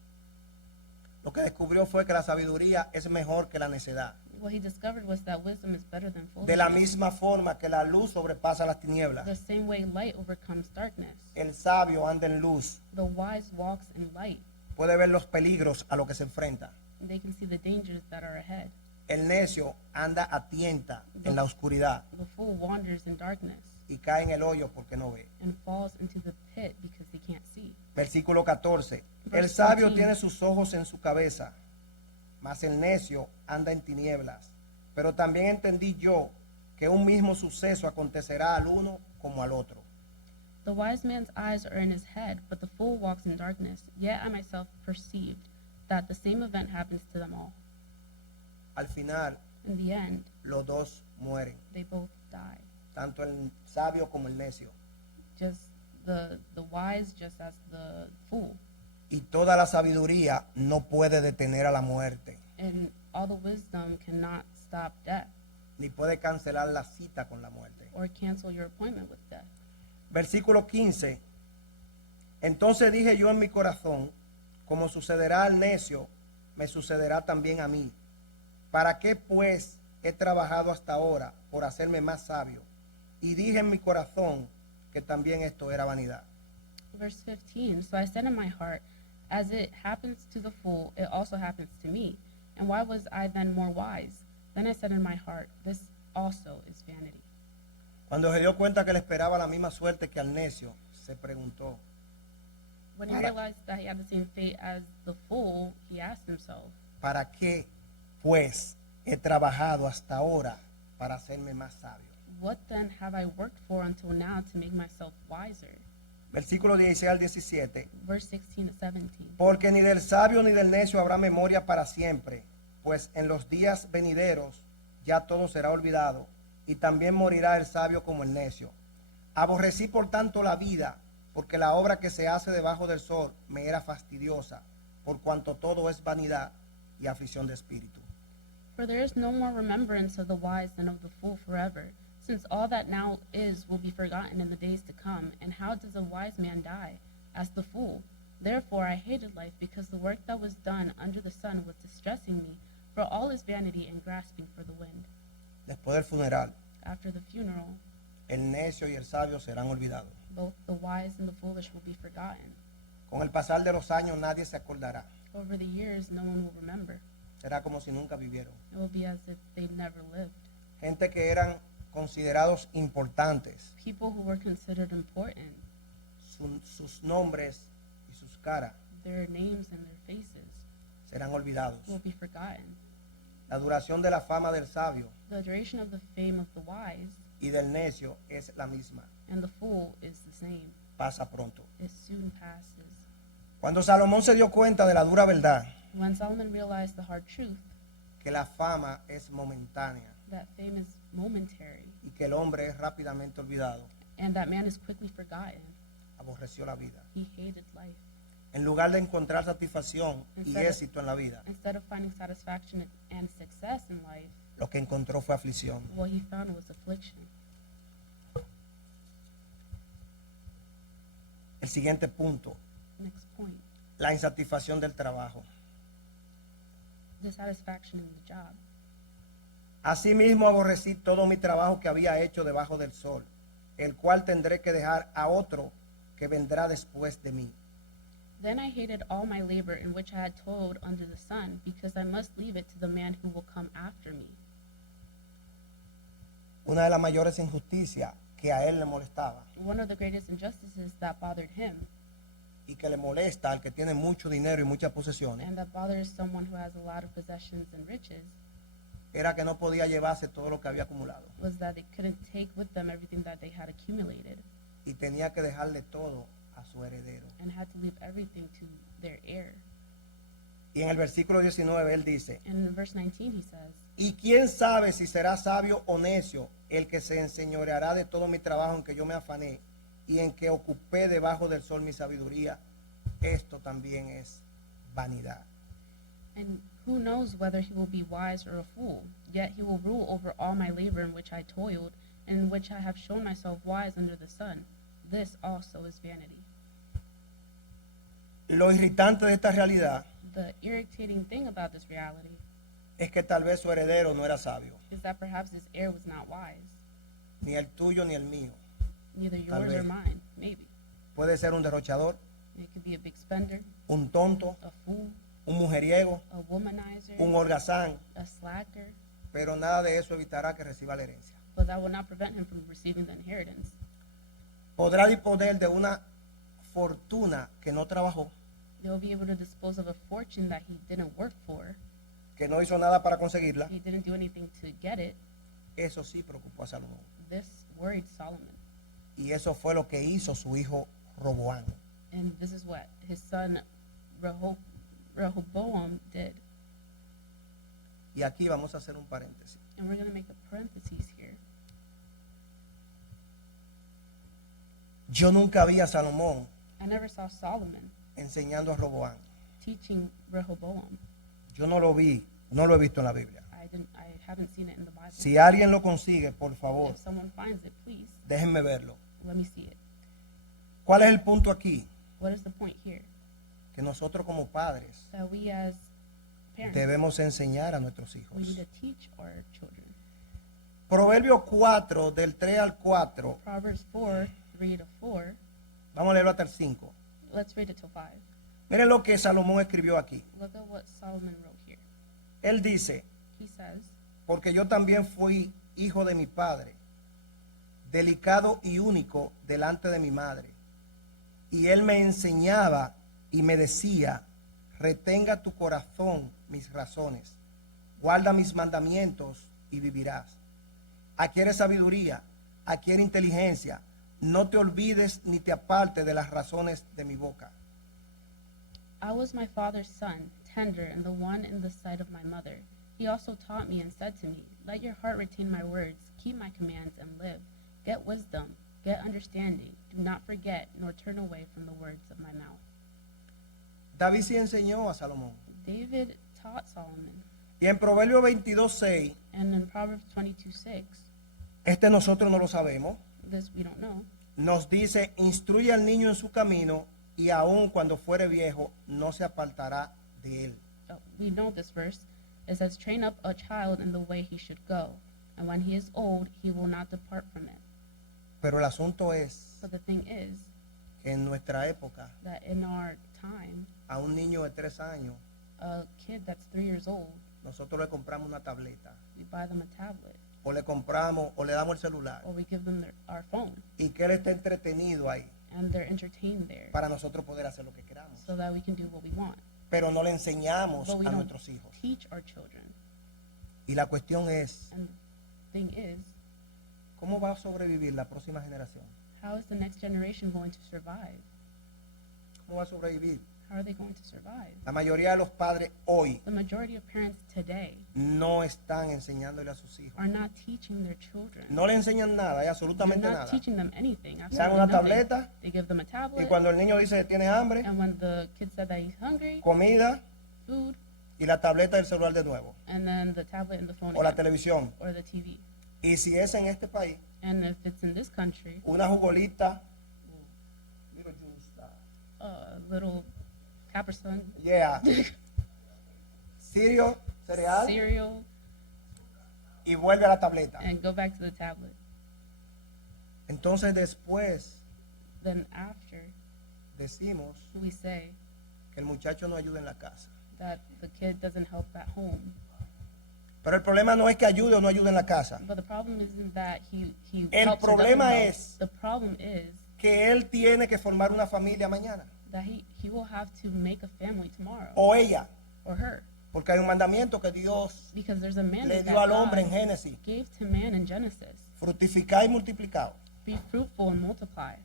Lo que descubrió fue que la sabiduría es mejor que la necedad. What he discovered was that wisdom is better than De la foolishness. misma forma que la luz sobrepasa las tinieblas. The same way light overcomes darkness. El sabio anda en luz, The wise walks in light. puede ver los peligros a los que se enfrenta. They can see the dangers that are ahead. El necio anda a tienta en la oscuridad The fool wanders in darkness y cae en el hoyo porque no ve. and falls into the pit because they can't see. Versículo 14. El Verse sabio 14. tiene sus ojos en su cabeza, mas el necio anda en tinieblas. Pero también entendí yo que un mismo suceso acontecerá al uno como al otro. The wise man's eyes are in his head, but the fool walks in darkness. Yet I myself perceived that the same event happens to them all. Al final, In the end, los dos mueren, they both die. tanto el sabio como el necio. Just the wise, just as the fool. Y toda la sabiduría no puede detener a la muerte, And all the wisdom cannot stop death ni puede cancelar la cita con la muerte. or cancel your appointment with death. Versículo 15. Entonces dije yo en mi corazón, como sucederá al necio, me sucederá también a mí. ¿Para qué pues he trabajado hasta ahora por hacerme más sabio? Y dije en mi corazón que también esto era vanidad. Verse 15. So I said in my heart, as it happens to the fool, it also happens to me. And why was I then more wise? Then I said in my heart, this also is vanity. Cuando se dio cuenta que le esperaba la misma suerte que al necio, se preguntó, When he Para- realized that he had the same fate as the fool, he asked himself, ¿para qué pues he trabajado hasta ahora para hacerme más sabio? what then have I worked for until now to make myself wiser? Versículo 16 al 17. Verse 16 to 17. Porque ni del sabio ni del necio habrá memoria para siempre, pues en los días venideros ya todo será olvidado, y también morirá el sabio como el necio. Aborrecí por tanto la vida, porque la obra que se hace debajo del sol me era fastidiosa, por cuanto todo es vanidad y aflicción de espíritu. For there is no more remembrance of the wise than of the fool forever, since all that now is will be forgotten in the days to come. And how does a wise man die? As the fool. Therefore I hated life, because the work that was done under the sun was distressing me, for all is vanity and grasping for the wind. Después del funeral, After the funeral, el necio y el sabio serán olvidados. both the wise and the foolish will be forgotten. Con el pasar de los años nadie se acordará. Over the years, no one will remember. Será como si nunca vivieron. It will be as if they never lived. Gente que eran considerados importantes, People who were considered important, sus nombres y sus caras their names and their faces serán olvidados. will be forgotten. La duración de la fama del sabio The duration of the fame of the wise y del necio es la misma, and the fool is the same. pasa pronto. It soon passes. Cuando Salomón se dio cuenta de la dura verdad, When Solomon realized the hard truth que la fama es momentánea that fame is momentary y que el hombre es rápidamente olvidado, and that man is quickly forgotten, aborreció la vida. he hated life. En lugar de encontrar satisfacción y Instead of- éxito en la vida, Instead of finding satisfaction and success in life, lo que encontró fue aflicción. what he found was affliction. El siguiente punto, Next point, la insatisfacción del trabajo. dissatisfaction in the job. Asimismo aborrecí todo mi trabajo que había hecho debajo del sol, el cual tendré que dejar a otro que vendrá después de mí. Then I hated all my labor in which I had toiled under the sun, because I must leave it to the man who will come after me. Una de las mayores injusticias que a él le molestaba One of the greatest injustices that bothered him y que le molesta al que tiene mucho dinero y muchas posesiones and that bothers someone who has a lot of possessions and riches era que no podía llevarse todo lo que había acumulado was that they couldn't take with them everything that they had accumulated y tenía que dejarle todo a su heredero. and had to leave everything to their heir. Y en el versículo 19 él dice, And in verse 19 he says, ¿y quién sabe si será sabio o necio el que se enseñoreará de todo mi trabajo en que yo me afané y en que ocupé debajo del sol mi sabiduría? Esto también es vanidad. and who knows whether he will be wise or a fool? Yet he will rule over all my labor in which I toiled, and in which I have shown myself wise under the sun. This also is vanity. Lo irritante de esta realidad The irritating thing about this reality es que tal vez su heredero no era sabio, is that perhaps his heir was not wise, ni el tuyo ni el mío. neither Tal yours or vez. mine, maybe. Puede ser un derrochador, It could be a big spender, un tonto, a fool, un mujeriego, a womanizer, un holgazán, a slacker, pero nada de eso evitará que reciba la herencia. but that will not prevent him from receiving the inheritance. Podrá disponer de una fortuna que no trabajó, They will be able to dispose of a fortune that he didn't work for. que no hizo nada para conseguirla. He didn't do anything to get it. Eso sí preocupó a Salomón. This worried Solomon. Y eso fue lo que hizo su hijo Roboán. And this is what his son Rehoboam did. Y aquí vamos a hacer un paréntesis. And we're going to make a parenthesis here. Yo nunca vi a Salomón I never saw Solomon enseñando a Roboán. teaching Rehoboam. Yo no lo vi, no lo he visto en la Biblia. I haven't seen it in the Bible. Si alguien lo consigue, por favor, If someone finds it, please déjenme verlo. let me see it. ¿Cuál es el punto aquí? What is the point here? Que nosotros como padres That we as parents, debemos enseñar a nuestros we hijos. need to teach our children. Proverbios 4, del 3 al 4, Proverbs 4, 3 to 4. vamos a leerlo hasta el 5. Let's read it till 5. Miren lo que Salomón escribió aquí. Look at what Solomon wrote here. Él dice, He says, porque yo también fui hijo de mi padre, delicado y único delante de mi madre. Y él me enseñaba y me decía, retenga tu corazón mis razones, guarda mis mandamientos y vivirás. Adquiere sabiduría, adquiere inteligencia, no te olvides ni te apartes de las razones de mi boca. I was my father's son, tender and the one in the sight of my mother. He also taught me and said to me, let your heart retain my words, keep my commands and live. Get wisdom, get understanding. Do not forget nor turn away from the words of my mouth. David sí enseñó a Salomón. David taught Solomon. Y en Proverbios 22:6, And in Proverbs 22:6, este nosotros no lo sabemos, this we don't know, nos dice, instruye al niño en su camino y aun cuando fuere viejo no se apartará de él. we know this verse. It says, train up a child in the way he should go, and when he is old, he will not depart from it. Pero el asunto es But the thing is que en nuestra época that in our time, a un niño de 3 años a kid that's 3 years old nosotros le compramos una tableta we buy them a tablet, o le compramos o le damos el celular or we give them our phone, y que él esté entretenido ahí and they're entertained there para nosotros poder hacer lo que queramos. so that we can do what we want. Pero no le enseñamos But we a don't nuestros hijos. teach our children. Y la cuestión es, And the thing is, ¿cómo va a sobrevivir la próxima generación? how is the next generation going to survive? ¿Cómo va a sobrevivir? How are they going to survive? La mayoría de los padres hoy The majority of parents today no están enseñándole a sus hijos. are not teaching their children. No le enseñan nada, They're absolutamente not nada. teaching them anything. Le dan Absolutely una nothing. tableta They give them a y tablet, cuando el niño dice que tiene hambre, and when the kid said that he's hungry, comida food, y la tableta y el celular de nuevo. and then the tablet and the phone O la again, televisión. or the TV. Y si es en este país, And if it's in this country, una jugolita, a little Capri Sun yeah, cereal, cereal, cereal, y vuelve a la tableta. and go back to the tablet. Entonces después Then after, decimos we say que el muchacho no ayuda en la casa. that the kid doesn't help at home. Pero el problema no es que ayude o no ayude en la casa, But the problem isn't that he El helps or doesn't problema help. es- The problem is que él tiene que formar una familia mañana, that he will have to make a family tomorrow, o ella, or her, porque hay un mandamiento que Dios because there's a mandate le that dio al hombre en God Génesis: gave to man in Genesis: fructificar y multiplicar. be fruitful and multiply.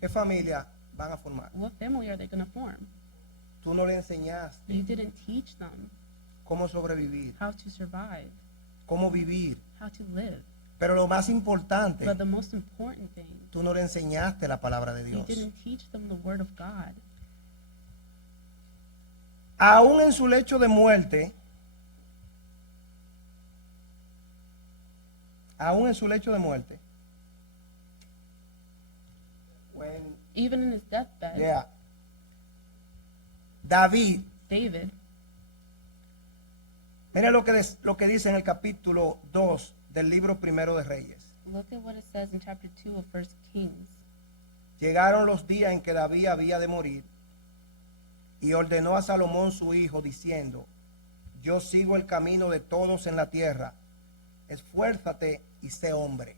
¿Qué familia van a formar? What family are they going to form? Tú no le enseñaste You didn't teach them cómo sobrevivir, how to survive, cómo vivir. how to live. Pero lo más importante, But the most important thing, tú no le enseñaste la palabra de you Dios. didn't teach them the word of God. Aún en su lecho de muerte, aún en su lecho de muerte, when, Even in his deathbed, yeah, David, David, mira lo que dice en el capítulo 2 del libro primero de Reyes. look at what it says in chapter 2 of 1 Kings. Llegaron los días en que David había de morir y ordenó a Salomón su hijo diciendo: yo sigo el camino de todos en la tierra, esfuérzate y sé hombre.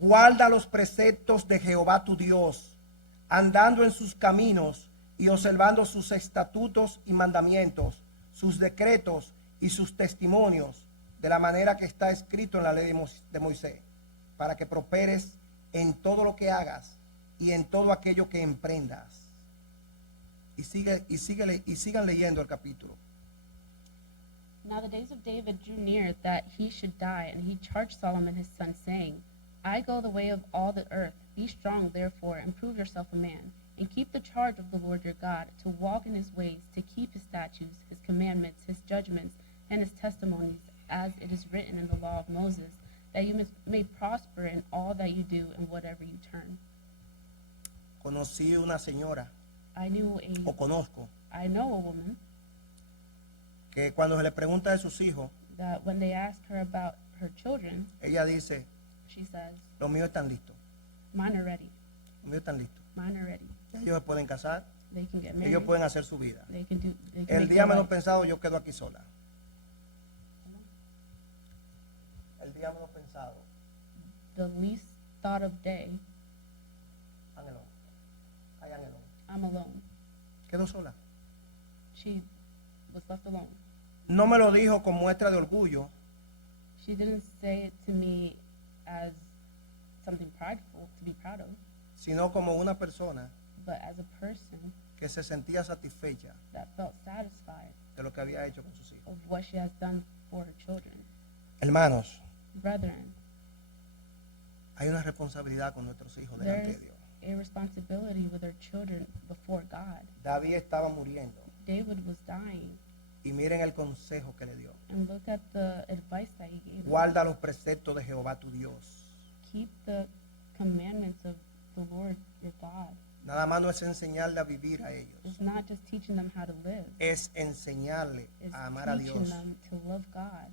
Guarda los preceptos de Jehová tu Dios, andando en sus caminos y observando sus estatutos y mandamientos, sus decretos y sus testimonios, de la manera que está escrito en la ley de Moisés, para que prosperes en todo lo que hagas y en todo aquello que emprendas. Y sigan leyendo el capítulo. Now the days of David drew near that he should die, and he charged Solomon his son, saying, I go the way of all the earth. Be strong, therefore, and prove yourself a man, and keep the charge of the Lord your God, to walk in his ways, to keep his statutes, his commandments, his judgments, and his testimonies, as it is written in the law of Moses, that you may prosper in all that you do and whatever you turn. Conocí una señora, I o conozco, know a woman que cuando se le pregunta de sus hijos, that when they ask her about her children, ella dice: she says, los míos están listos, mine are ready, los míos están listos. mine are ready. Ellos se pueden casar, They can get married. ellos pueden hacer su vida. They can El make día their menos life. pensado yo quedo aquí sola. El día menos pensado, The least thought of day, Ángelo, ay Ángelo, I'm alone. quedó sola. She was left alone. No me lo dijo con muestra de orgullo, She didn't say it to me as something prideful to be proud of, sino como una persona but as a person que se sentía satisfecha that felt satisfied de lo que había hecho con sus hijos. of what she has done for her children. Hermanos, Brethren, hay una responsabilidad con nuestros hijos delante there's de Dios. a responsibility with our children before God. David estaba muriendo David was dying, y miren el consejo que le dio. and look at the advice that he gave. Guarda los preceptos de Jehová tu Dios. Keep the commandments of the Lord your God. Nada más no es enseñarle a vivir a ellos, It's not just teaching them how to live. es enseñarle It's a amar a teaching Dios. them to love God.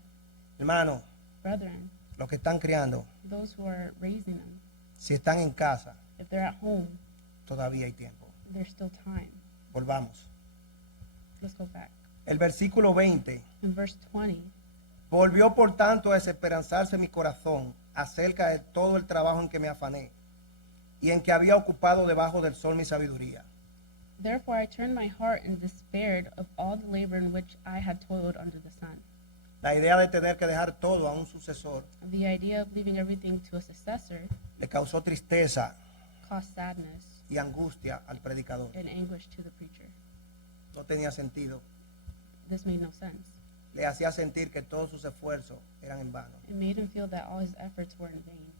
Hermano, Brethren, los que están criando, those who are raising them, si están en casa, if they're at home, todavía hay tiempo. there's still time. Volvamos. Let's go back. El versículo 20. In verse 20, Volvió por tanto a desesperanzarse mi corazón acerca de todo el trabajo en que me afané y en que había ocupado debajo del sol mi sabiduría. therefore I turned my heart and despaired of all the labor in which I had toiled under the sun. La idea de tener que dejar todo a un sucesor The idea of leaving everything to a successor le causó tristeza caused sadness y angustia al predicador. and anguish to the preacher. No tenía sentido. This made no sense. Le hacía sentir que todos sus esfuerzos eran en vano. It made him feel that all his efforts were in vain.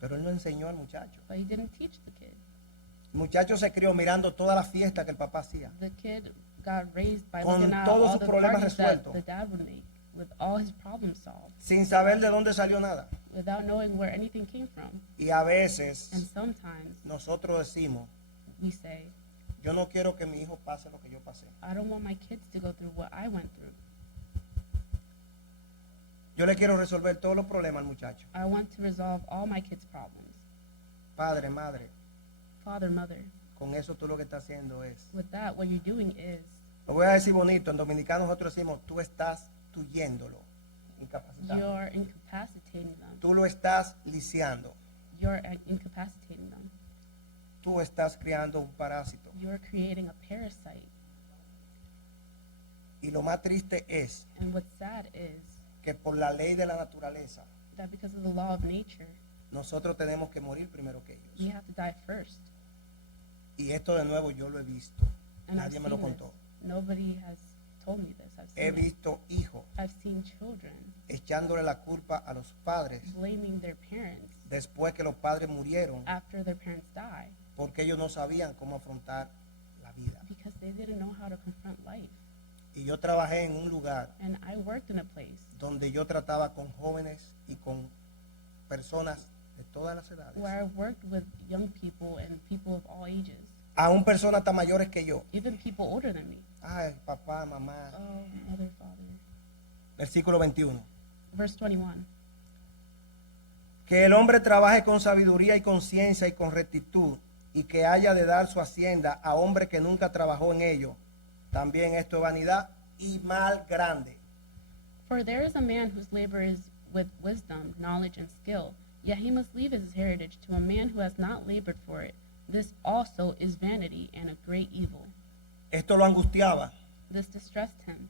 Pero él no enseñó al muchacho. But he didn't teach the kid. El muchacho se crió mirando toda la fiesta que el papá hacía. The kid got raised by Con looking at todos all sus the problemas parties that resueltos. the dad would make, with all his problems solved, Sin saber de dónde salió nada. without knowing where anything came from. Y a veces And sometimes nosotros decimos, we say, yo no quiero que mi hijo pase lo que yo pasé. I don't want my kids to go through what I went through. Yo le quiero resolver todos los problemas al muchacho. I want to resolve all my kids' problems. Padre, madre, Father, mother, con eso tú lo que estás haciendo es. with that, what you're doing is, Lo voy a decir bonito, en dominicano nosotros decimos, tú estás tuyéndolo, incapacitado. you're incapacitating them. Tú lo estás lisiando. You're incapacitating them. Tú estás creando un parásito. You're creating a parasite. Y lo más triste es And what's sad is que por la ley de la naturaleza, that because of the law of nature, nosotros tenemos que morir primero que we ellos. have to die first. Y esto de nuevo yo lo he visto. And I've Nadie me lo seen this. contó. Nobody has told me this. I've He seen it. visto hijos I've seen children echándole la culpa a los padres blaming their parents después que los padres murieron after their parents die porque ellos no sabían cómo afrontar la vida. because they didn't know how to confront life. Y yo trabajé en un lugar And I worked in a place donde yo trataba con jóvenes y con personas de todas las edades. where I worked with young people and people of all ages, Aún personas tan mayores que yo. even people older than me. Ay, papá, mamá. Oh, mother, father. Versículo 21. Verse 21. Que el hombre trabaje con sabiduría y conciencia y con rectitud, y que haya de dar su hacienda a hombre que nunca trabajó en ello. También esto es vanidad y mal grande. For there is a man whose labor is with wisdom, knowledge, and skill, yet he must leave his heritage to a man who has not labored for it. This also is vanity and a great evil. Esto lo angustiaba, This distressed him,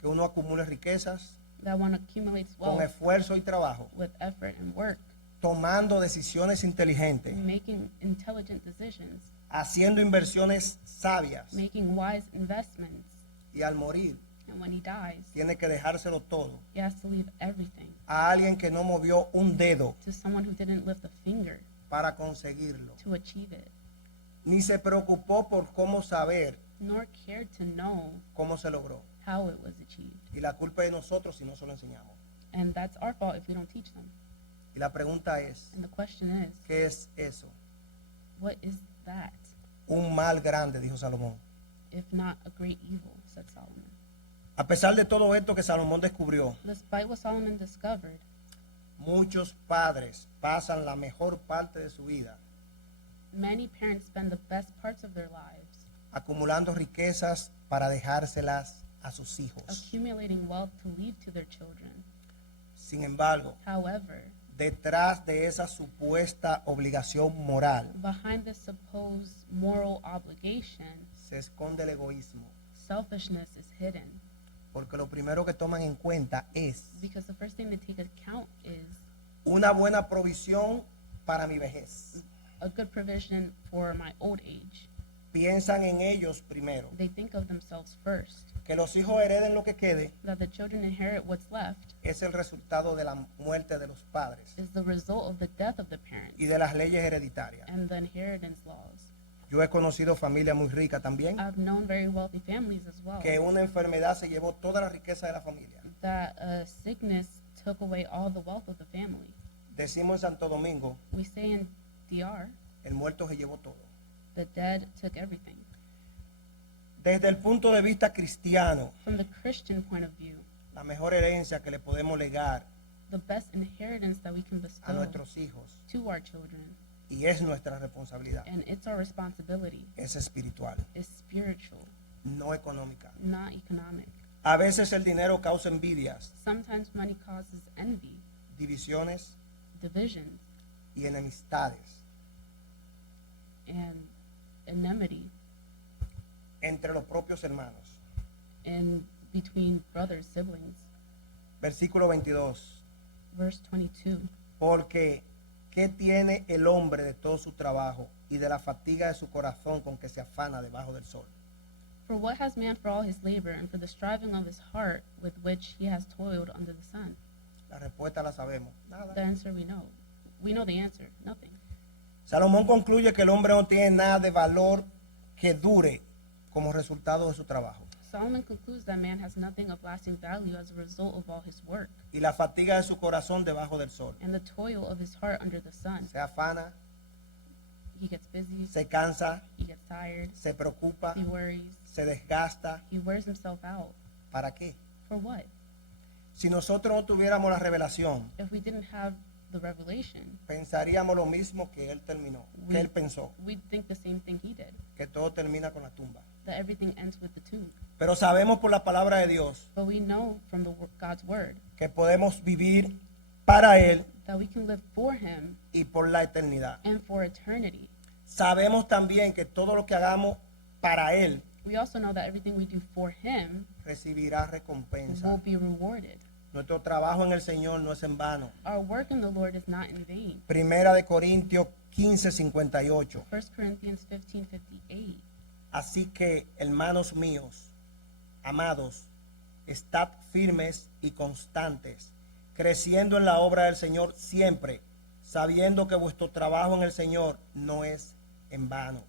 que uno acumule riquezas that one accumulates con wealth esfuerzo y trabajo, with effort and work, tomando decisiones inteligentes, making intelligent decisions, haciendo inversiones sabias, making wise investments, y al morir and when he dies, tiene que dejárselo todo he has to leave everything a alguien que no movió un dedo to someone who didn't lift a finger para conseguirlo, to achieve it, ni se preocupó por cómo saber nor cared to know cómo se logró. how it was achieved. Y la culpa es de nosotros si no se lo enseñamos. And that's our fault if we don't teach them. Y la pregunta es, And the question is, ¿qué es eso? what is that, Un mal grande, dijo Salomón. if not a great evil, said Solomon. A pesar de todo esto que Salomón descubrió, Despite what Solomon discovered, muchos padres pasan la mejor parte de su vida many parents spend the best parts of their lives acumulando riquezas para dejárselas a sus hijos. accumulating wealth to leave to their children. Sin embargo, However, detrás de esa supuesta obligación moral behind this supposed moral obligation, se esconde el egoísmo, selfishness is hidden. porque lo primero que toman en cuenta es Because the first thing to take account is una buena provisión para mi vejez. a good provision for my old age. Piensan en ellos primero, They think of themselves first. que los hijos hereden lo que quede That the children inherit what's left es el resultado de la muerte de los padres is the result of the death of the parents y de las leyes hereditarias. and the inheritance laws. Yo he conocido familias muy ricas también, I've known very wealthy families as well, que una enfermedad se llevó toda la riqueza de la familia. that sickness took away all the wealth of the family. Decimos en Santo Domingo, We say in DR, el muerto se llevó todo. the dead took everything. Desde el punto de vista cristiano, From the Christian point of view, la mejor herencia que le podemos legar the best inheritance that we can a bestow nuestros hijos, to our children, y es nuestra responsabilidad, and it's our responsibility, es espiritual. is spiritual. no económica. not economic. A veces el dinero causa envidias, Sometimes money causes envy, divisiones divisions, y enemistades and enmity entre los propios hermanos. in between brothers, siblings. Versículo 22. Verse 22. Porque, ¿qué tiene el hombre de todo su trabajo y de la fatiga de su corazón con que se afana debajo del sol? For what has man for all his labor, and for the striving of his heart with which he has toiled under the sun? La respuesta la sabemos. The Nada. answer we know. We know the answer. Nothing. Salomón concluye que el hombre no tiene nada de valor que dure como resultado de su trabajo. Solomon concludes that man has nothing of lasting value as a result of all his work, Y la fatiga de su corazón debajo del sol. and the toil of his heart under the sun. Se afana, He gets busy, se cansa, he gets tired, se preocupa, he worries, se desgasta. he wears himself out. ¿Para qué? For what? Si nosotros no tuviéramos la revelación, If we didn't have the revelation, pensaríamos lo mismo que él terminó, que él pensó, we'd think the same thing he did, que todo termina con la tumba. that everything ends with the tomb. Pero sabemos por la palabra de Dios But we know from God's word que podemos vivir para Él that we can live for him y por la eternidad. and for eternity. Sabemos también que todo lo que hagamos para Él We also know that everything we do for him recibirá will recompensa. be rewarded. Nuestro trabajo en el Señor no es en vano. Our work in the Lord is not in vain. Primera de Corintios 15:58. 1 Corinthians 15:58. Así que, hermanos míos, amados, estad firmes y constantes, creciendo en la obra del Señor siempre, sabiendo que vuestro trabajo en el Señor no es en vano.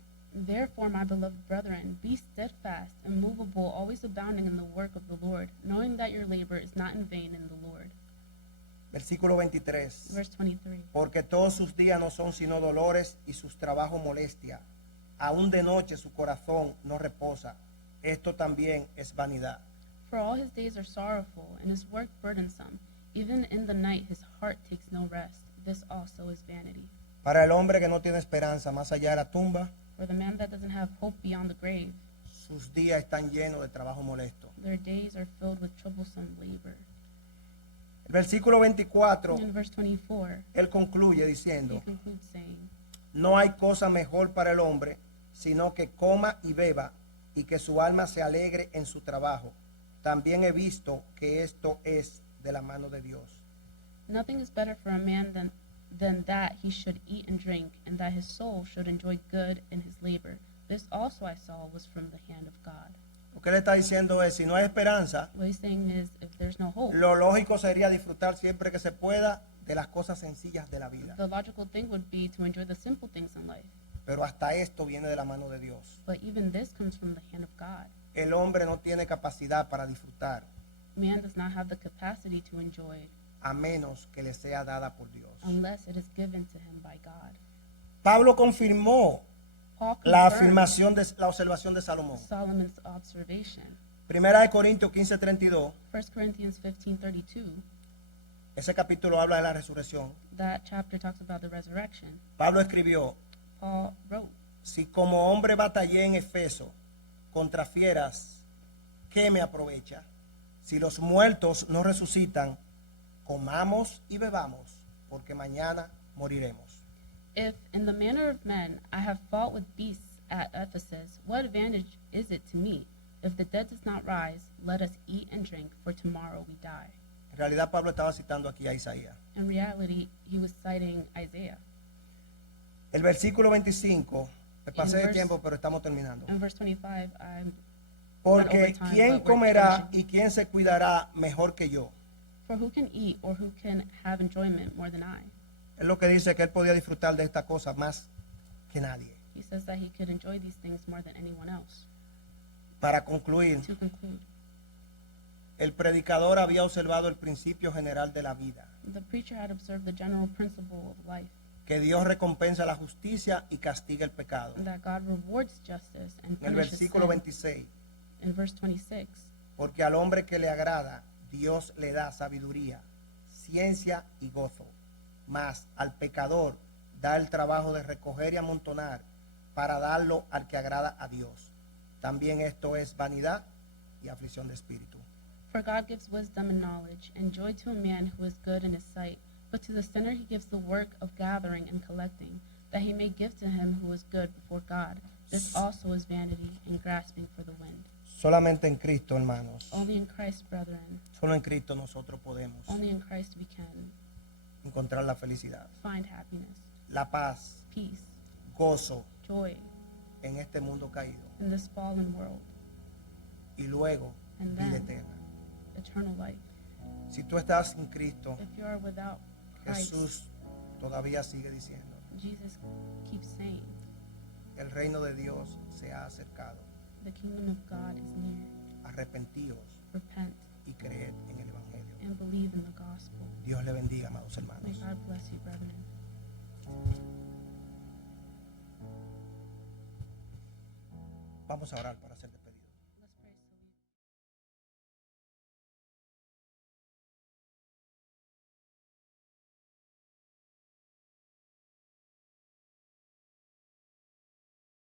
Therefore, my beloved brethren, be steadfast, immovable, always abounding in the work of the Lord, knowing that your labor is not in vain in the Lord. Versículo 23. Verse 23. Porque todos sus días no son sino dolores y sus trabajos molestia. Aún de noche su corazón no reposa. Esto también es vanidad. For all his days are sorrowful, and his work burdensome. Even in the night his heart takes no rest. This also is vanity. Para el hombre que no tiene esperanza más allá de la tumba, For the man that doesn't have hope beyond the grave, sus días están llenos de trabajo molesto. their days are filled with troublesome labor. El versículo 24, In verse 24, él concluye he diciendo, concludes saying, no hay cosa mejor para el hombre, sino que coma y beba, y que su alma se alegre en su trabajo. También he visto que esto es de la mano de Dios. Nothing is better for a man than that he should eat and drink, and that his soul should enjoy good in his labor. This also I saw was from the hand of God. Lo que él está diciendo es, si no hay esperanza, What he's saying is, if there's no hope, lo lógico sería disfrutar siempre que se pueda de las cosas sencillas de la vida. the logical thing would be to enjoy the simple things in life. Pero hasta esto viene de la mano de Dios. But even this comes from the hand of God. El hombre no tiene capacidad para disfrutar Man does not have the capacity to enjoy it a menos que le sea dada por Dios. unless it is given to him by God. Pablo confirmó Paul la confirmed afirmación de la observación de Salomón. Solomon's observation. Primera de Corintios 15:32, 1 Corinthians 15:32, ese capítulo habla de la resurrección. that chapter talks about the resurrection. Pablo escribió, Paul wrote, si como hombre batallé en Efeso contra fieras, ¿qué me aprovecha? Si los muertos no resucitan, comamos y bebamos, porque mañana moriremos. If in the manner of men I have fought with beasts at Ephesus, what advantage is it to me? If the dead does not rise, let us eat and drink, for tomorrow we die. En realidad Pablo estaba citando aquí a Isaías. In reality, he was citing Isaiah. El versículo 25, me pasé de verse- tiempo, pero estamos terminando. In verse 25, I'm Porque overtime, ¿quién but we're comerá finishing. y quién se cuidará mejor que yo? For who can eat or who can have enjoyment more than I? Es lo que dice que él podía disfrutar de esta cosa más que nadie. He says that he could enjoy these things more than anyone else. Para concluir, To conclude, el predicador había observado el principio general de la vida, the preacher had observed the general principle of life, que Dios recompensa la justicia y castiga el pecado. that God rewards justice and En el punishes versículo sin. 26, In verse 26, porque al hombre que le agrada, Dios le da sabiduría, ciencia y gozo, mas al pecador da el trabajo de recoger y amontonar para darlo al que agrada a Dios. También esto es vanidad y aflicción de espíritu. For God gives wisdom and knowledge, and joy to a man who is good in his sight. But to the sinner he gives the work of gathering and collecting, that he may give to him who is good before God. This also is vanity and grasping for the wind. Solamente en Cristo, hermanos. Only in Christ, brethren, Solo en Cristo nosotros podemos only in Christ we can encontrar la felicidad, find happiness, la paz, peace, gozo joy en este mundo caído in this fallen world, y luego and vida then eterna. eternal life. Si tú estás en Cristo, If you are without Christ, Jesús todavía sigue diciendo, Jesus keeps saying, el reino de Dios se ha acercado. the kingdom of God is near. Arrepentíos Repent y creed en el Evangelio. and believe in the gospel. Dios le bendiga, amados May hermanos. God bless you, brethren. Vamos a orar para hacer